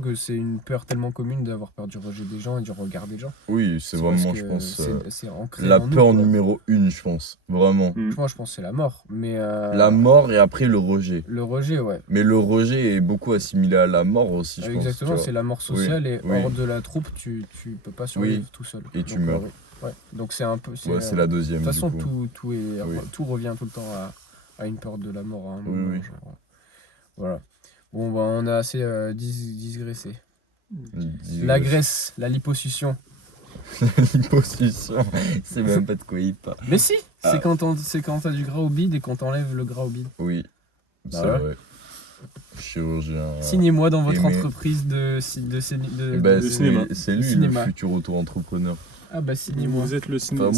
que c'est une peur tellement commune d'avoir peur du rejet des gens et du regard des gens. Oui, c'est C'est parce vraiment, je que pense, c'est ancré la en nous, peur quoi. numéro 1, je pense. Vraiment. Mm. Moi, je pense que c'est la mort. Mais La mort et après le rejet. le rejet, ouais. Mais le rejet est beaucoup assimilé à la mort aussi, je pense. Tu Exactement, vois. c'est la mort sociale et oui. hors de la troupe, tu peux pas survivre Oui, tout seul. et tu Donc, meurs. oui. Ouais. Donc c'est un peu. Ouais, c'est la deuxième, De toute du façon, coup. Oui. tout revient tout le temps à une peur de la mort à un moment. oui. Genre, voilà. Bon, bah, on a assez digressé. La graisse, la liposuction. L'imposition. C'est même pas de quoi il parle. Mais si, Ah. c'est quand t'as du gras au bide et qu'on t'enlève le gras au bide. Oui, Bah c'est ouais. vrai. Chirurgien. Signez-moi dans votre aimé. entreprise de Eh ben, de cinéma. c'est De lui cinéma. le futur auto-entrepreneur. Ah bah signez-moi. Vous êtes le Enfin,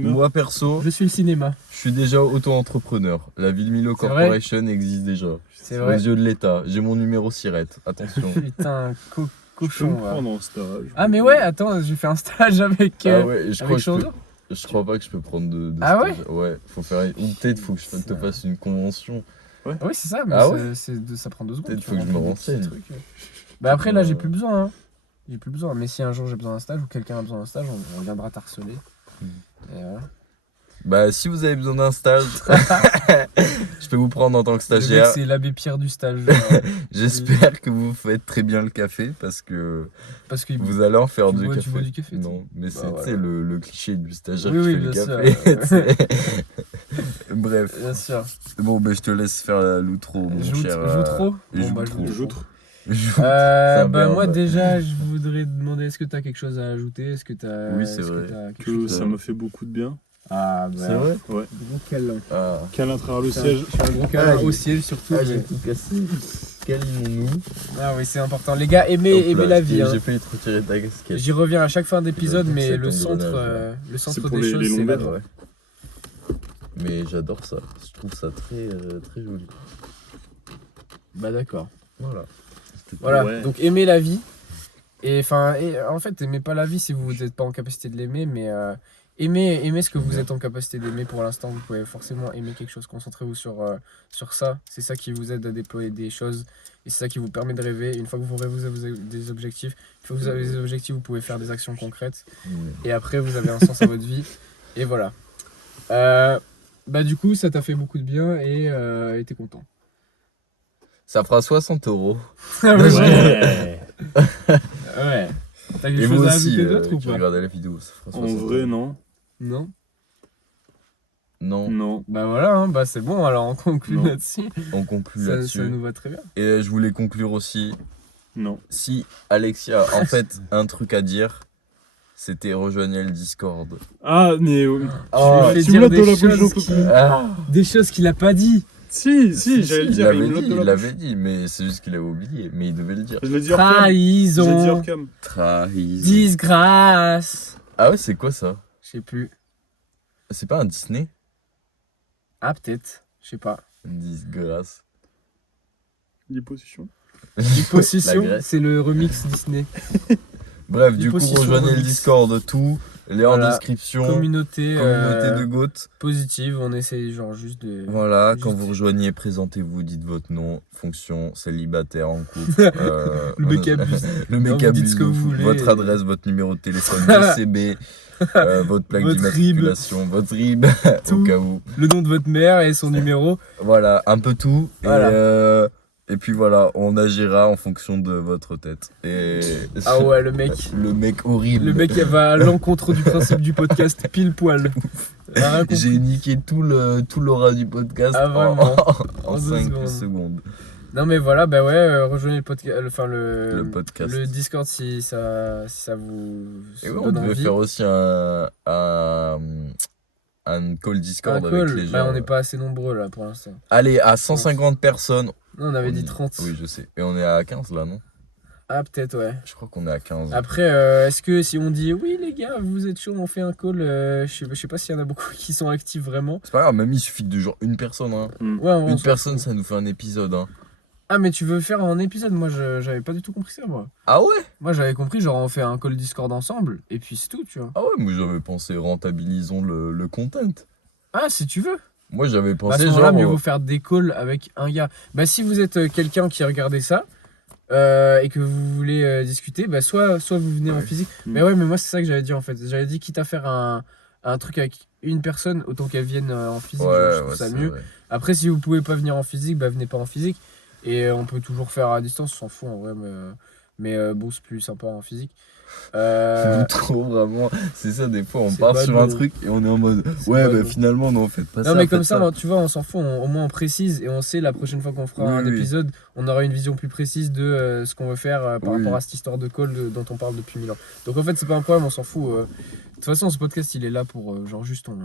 moi perso, Je suis le cinéma. je suis déjà auto-entrepreneur. La Ville Milo C'est vrai Corporation existe déjà. C'est Aux vrai. yeux de l'État. J'ai mon numéro sirette. Attention. Putain, Je peux cochon. me va. prendre en stage. Ah mais ouais, attends, j'ai fait un stage avec, Ah ouais, et je crois avec que je peux. Chanzo. Je crois pas que je peux prendre de Ah ouais stage. Ouais, faut faire. Ou peut-être faut que je te Ça- fasse une convention. Ah oui, c'est ça, mais Ah ouais ça prend 2 secondes. Peut-être tu faut que je me remplis des petits renseigne. trucs. Bah après là j'ai plus besoin. Hein. J'ai plus besoin. Mais si un jour j'ai besoin d'un stage ou quelqu'un a besoin d'un stage, on viendra t'harceler. Mm. Et voilà. Bah, si vous avez besoin d'un stage, je peux vous prendre en tant que Le mec stagiaire. c'est l'abbé Pierre du stage. J'espère que vous faites très bien le café parce que Parce que vous allez en faire tu du bois- café. tu bois du café, Non, mais c'est Bah, tu sais, voilà. le cliché du stagiaire Oui, qui oui, fait le bien café. sûr. tu sais. Bref, Bien sûr. bon, ben je te laisse faire l'outro, mon cher. Joue trop. et joue bah, trop. joue J'outre. Joue- Bah verbe. moi déjà je voudrais demander est-ce que t'as quelque chose à ajouter. Est-ce que t'as Oui, c'est est-ce que vrai. t'as quelque Que chose ça à- me fait beaucoup de bien. Ah bah C'est vrai Ouais. câlin. Ah, Câlin à travers le Je siège. suis un gros câlin Ah, au ciel surtout. mais- tout cassé. Câlinons-nous. Ah oui, c'est important. Les gars, aimez Hop là, la vie. Hein. J'ai failli te retirer ta casquette. J'y reviens à chaque fin d'épisode, Ça mais tombe le de centre, l'honneur, le centre C'est pour des les choses, c'est longueurs, là. Ouais. Mais j'adore ça. Je trouve ça très, très joli. Bah d'accord. Voilà. Voilà, Ouais. donc aimez la vie. Et enfin, en fait, aimez pas la vie si vous n'êtes pas en capacité de l'aimer, mais aimez ce que vous êtes en capacité d'aimer pour l'instant. Vous pouvez forcément aimer quelque chose. Concentrez-vous sur ça. C'est ça qui vous aide à déployer des choses. Et c'est ça qui vous permet de rêver. Une fois que vous avez des objectifs, une fois que vous avez des objectifs, vous pouvez faire des actions concrètes. Et après, vous avez un sens à votre vie. Et voilà. Bah du coup, ça t'a fait beaucoup de bien et t'es content. Ça fera 60 €. Ah ouais. Ouais. Ouais. T'as Et quelque vous chose à aussi, ajouter d'autre ou qui pas? regardez la vidéo, ça fera 60 En vrai, non. Non. Non, Non. Bah voilà, hein, bah c'est bon, alors on conclut Non. là-dessus. on conclut Ça là-dessus. nous va très bien. Et je voulais conclure aussi, Non. si Alexia a en fait un truc à dire, c'était rejoignez le Discord. Ah, mais. Oh, Tu lui fais tu me dire l'as dans la des bouche, j'en choses peux qui- plus. Ah, Des choses qu'il a pas dit. Si, j'allais le dire. Il me l'a il dans la l'avait bouche. dit, mais c'est juste qu'il avait oublié, mais il devait le dire. Je l'ai dit hors cam. Je l'ai dit Trahison. hors cam. Trahison. Disgrâce. Ah ouais, c'est quoi ça? Je sais plus. C'est pas un Disney? Ah peut-être. Je sais pas. Disgrâce. Liposuction. La Possession, Grèce. c'est le remix Disney. Bref, du coup, Liposuction rejoignez le remix. Discord, tout. Les en Voilà. description. Communauté, Communauté de Goat. positive, on essaie genre juste de... Voilà, quand Juste- vous rejoignez, présentez-vous, dites votre nom, fonction, célibataire, en couple. Le mec abuse. Le mec Non, vous dites abuse ce que de vous fou. voulez Votre et- adresse, votre numéro de téléphone, votre CB, votre plaque Votre d'immatriculation, votre RIB, au Tout. cas où. Le nom de votre mère et son numéro. Voilà, un peu tout. Voilà. Et puis voilà, on agira en fonction de votre tête. Et Ah ouais, le mec. le mec horrible. Le mec, il va à l'encontre du principe du podcast, pile poil. Rien compris. J'ai niqué tout l'aura du podcast Ah, vraiment. en En 2 5 secondes. secondes. Non mais voilà, bah ouais, rejoignez le podcast, enfin Le podcast. le Discord si ça vous Et ouais, on donne devait envie. faire aussi un call Discord Un avec call, les gens. bah on n'est pas assez nombreux là pour l'instant. Allez, à 150 personnes. Non, on avait dit 30. Oui, je sais. Et on est à 15 là, non? Ah peut-être ouais. Je crois qu'on est à 15. Après, est-ce que si on dit oui les gars, vous êtes chaud, on fait un call, je sais pas s'il y en a beaucoup qui sont actifs vraiment. C'est pas grave, même il suffit de genre une personne. Hein. Ouais, on Une s'en personne, fout. ça nous fait un épisode. Hein. Ah mais tu veux faire un épisode? Moi j'avais pas du tout compris ça moi. Ah ouais? Moi j'avais compris genre on fait un call Discord ensemble et puis c'est tout tu vois. Ah ouais, moi j'avais pensé rentabilisons le content. Ah si tu veux. Moi j'avais Bah, à pensé ce moment-là, genre. mieux vaut faire des calls avec un gars. Bah, si vous êtes quelqu'un qui regardait ça et que vous voulez discuter, bah, soit vous venez en Ouais. physique. Mm. Mais ouais, mais moi, c'est ça que j'avais dit en fait. J'avais dit, quitte à faire un truc avec une personne, autant qu'elle vienne en physique. Ouais, Genre, je trouve ouais, ça c'est mieux. vrai. Après, si vous pouvez pas venir en physique, bah, venez pas en physique. Et on peut toujours faire à distance, on s'en fout en vrai. Mais bon, c'est plus sympa en physique. Trop vraiment, c'est ça, des fois on C'est part pas sur de- un truc et on est en mode C'est ouais, pas bah de- finalement non, faites pas ça. Non mais faites comme ça, tu vois, on s'en fout, au moins on précise et on sait la prochaine fois qu'on fera Oui, un oui. épisode, on aura une vision plus précise de ce qu'on veut faire par Oui. rapport à cette histoire de call dont on parle depuis 1000 ans. Donc en fait c'est pas un problème, on s'en fout. De toute façon ce podcast il est là pour genre juste on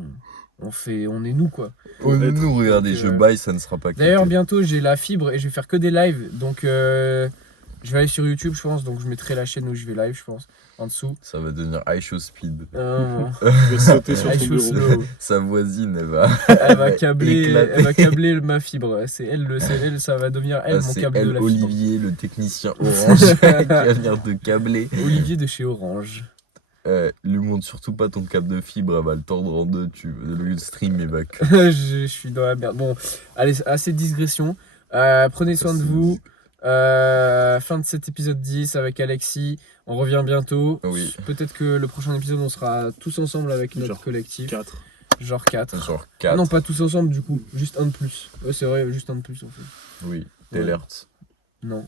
est nous quoi. Oh, nous, regardez, Donc, je baille, ça ne sera pas D'ailleurs quitté. bientôt j'ai la fibre et je vais faire que des lives donc je vais aller sur YouTube je pense donc je mettrai la chaîne où je vais live je pense en dessous. Ça va devenir iShow Speed. Je vais sauter sur I ton show bureau. slow. Sa voisine, elle va. Elle va câbler, Éclater. elle va câbler ma fibre. C'est elle, ça va devenir elle Ah, mon c'est câble de elle, la fibre. Olivier, le technicien orange, qui va venir te câbler. Olivier de chez Orange. Lui montre surtout pas ton câble de fibre, elle va le tordre en deux, le stream il va que. Je suis dans la merde. Bon, allez, assez de digression. Prenez soin de vous. Fin de cet épisode 10 avec Alexis. On revient bientôt. Oui. Peut-être que le prochain épisode, on sera tous ensemble avec notre Genre collectif. 4. Genre 4. Genre Ah 4. non, pas tous ensemble du coup. Juste un de plus. Ouais, c'est vrai, juste un de plus en fait. Oui, Ouais. Telert. Non.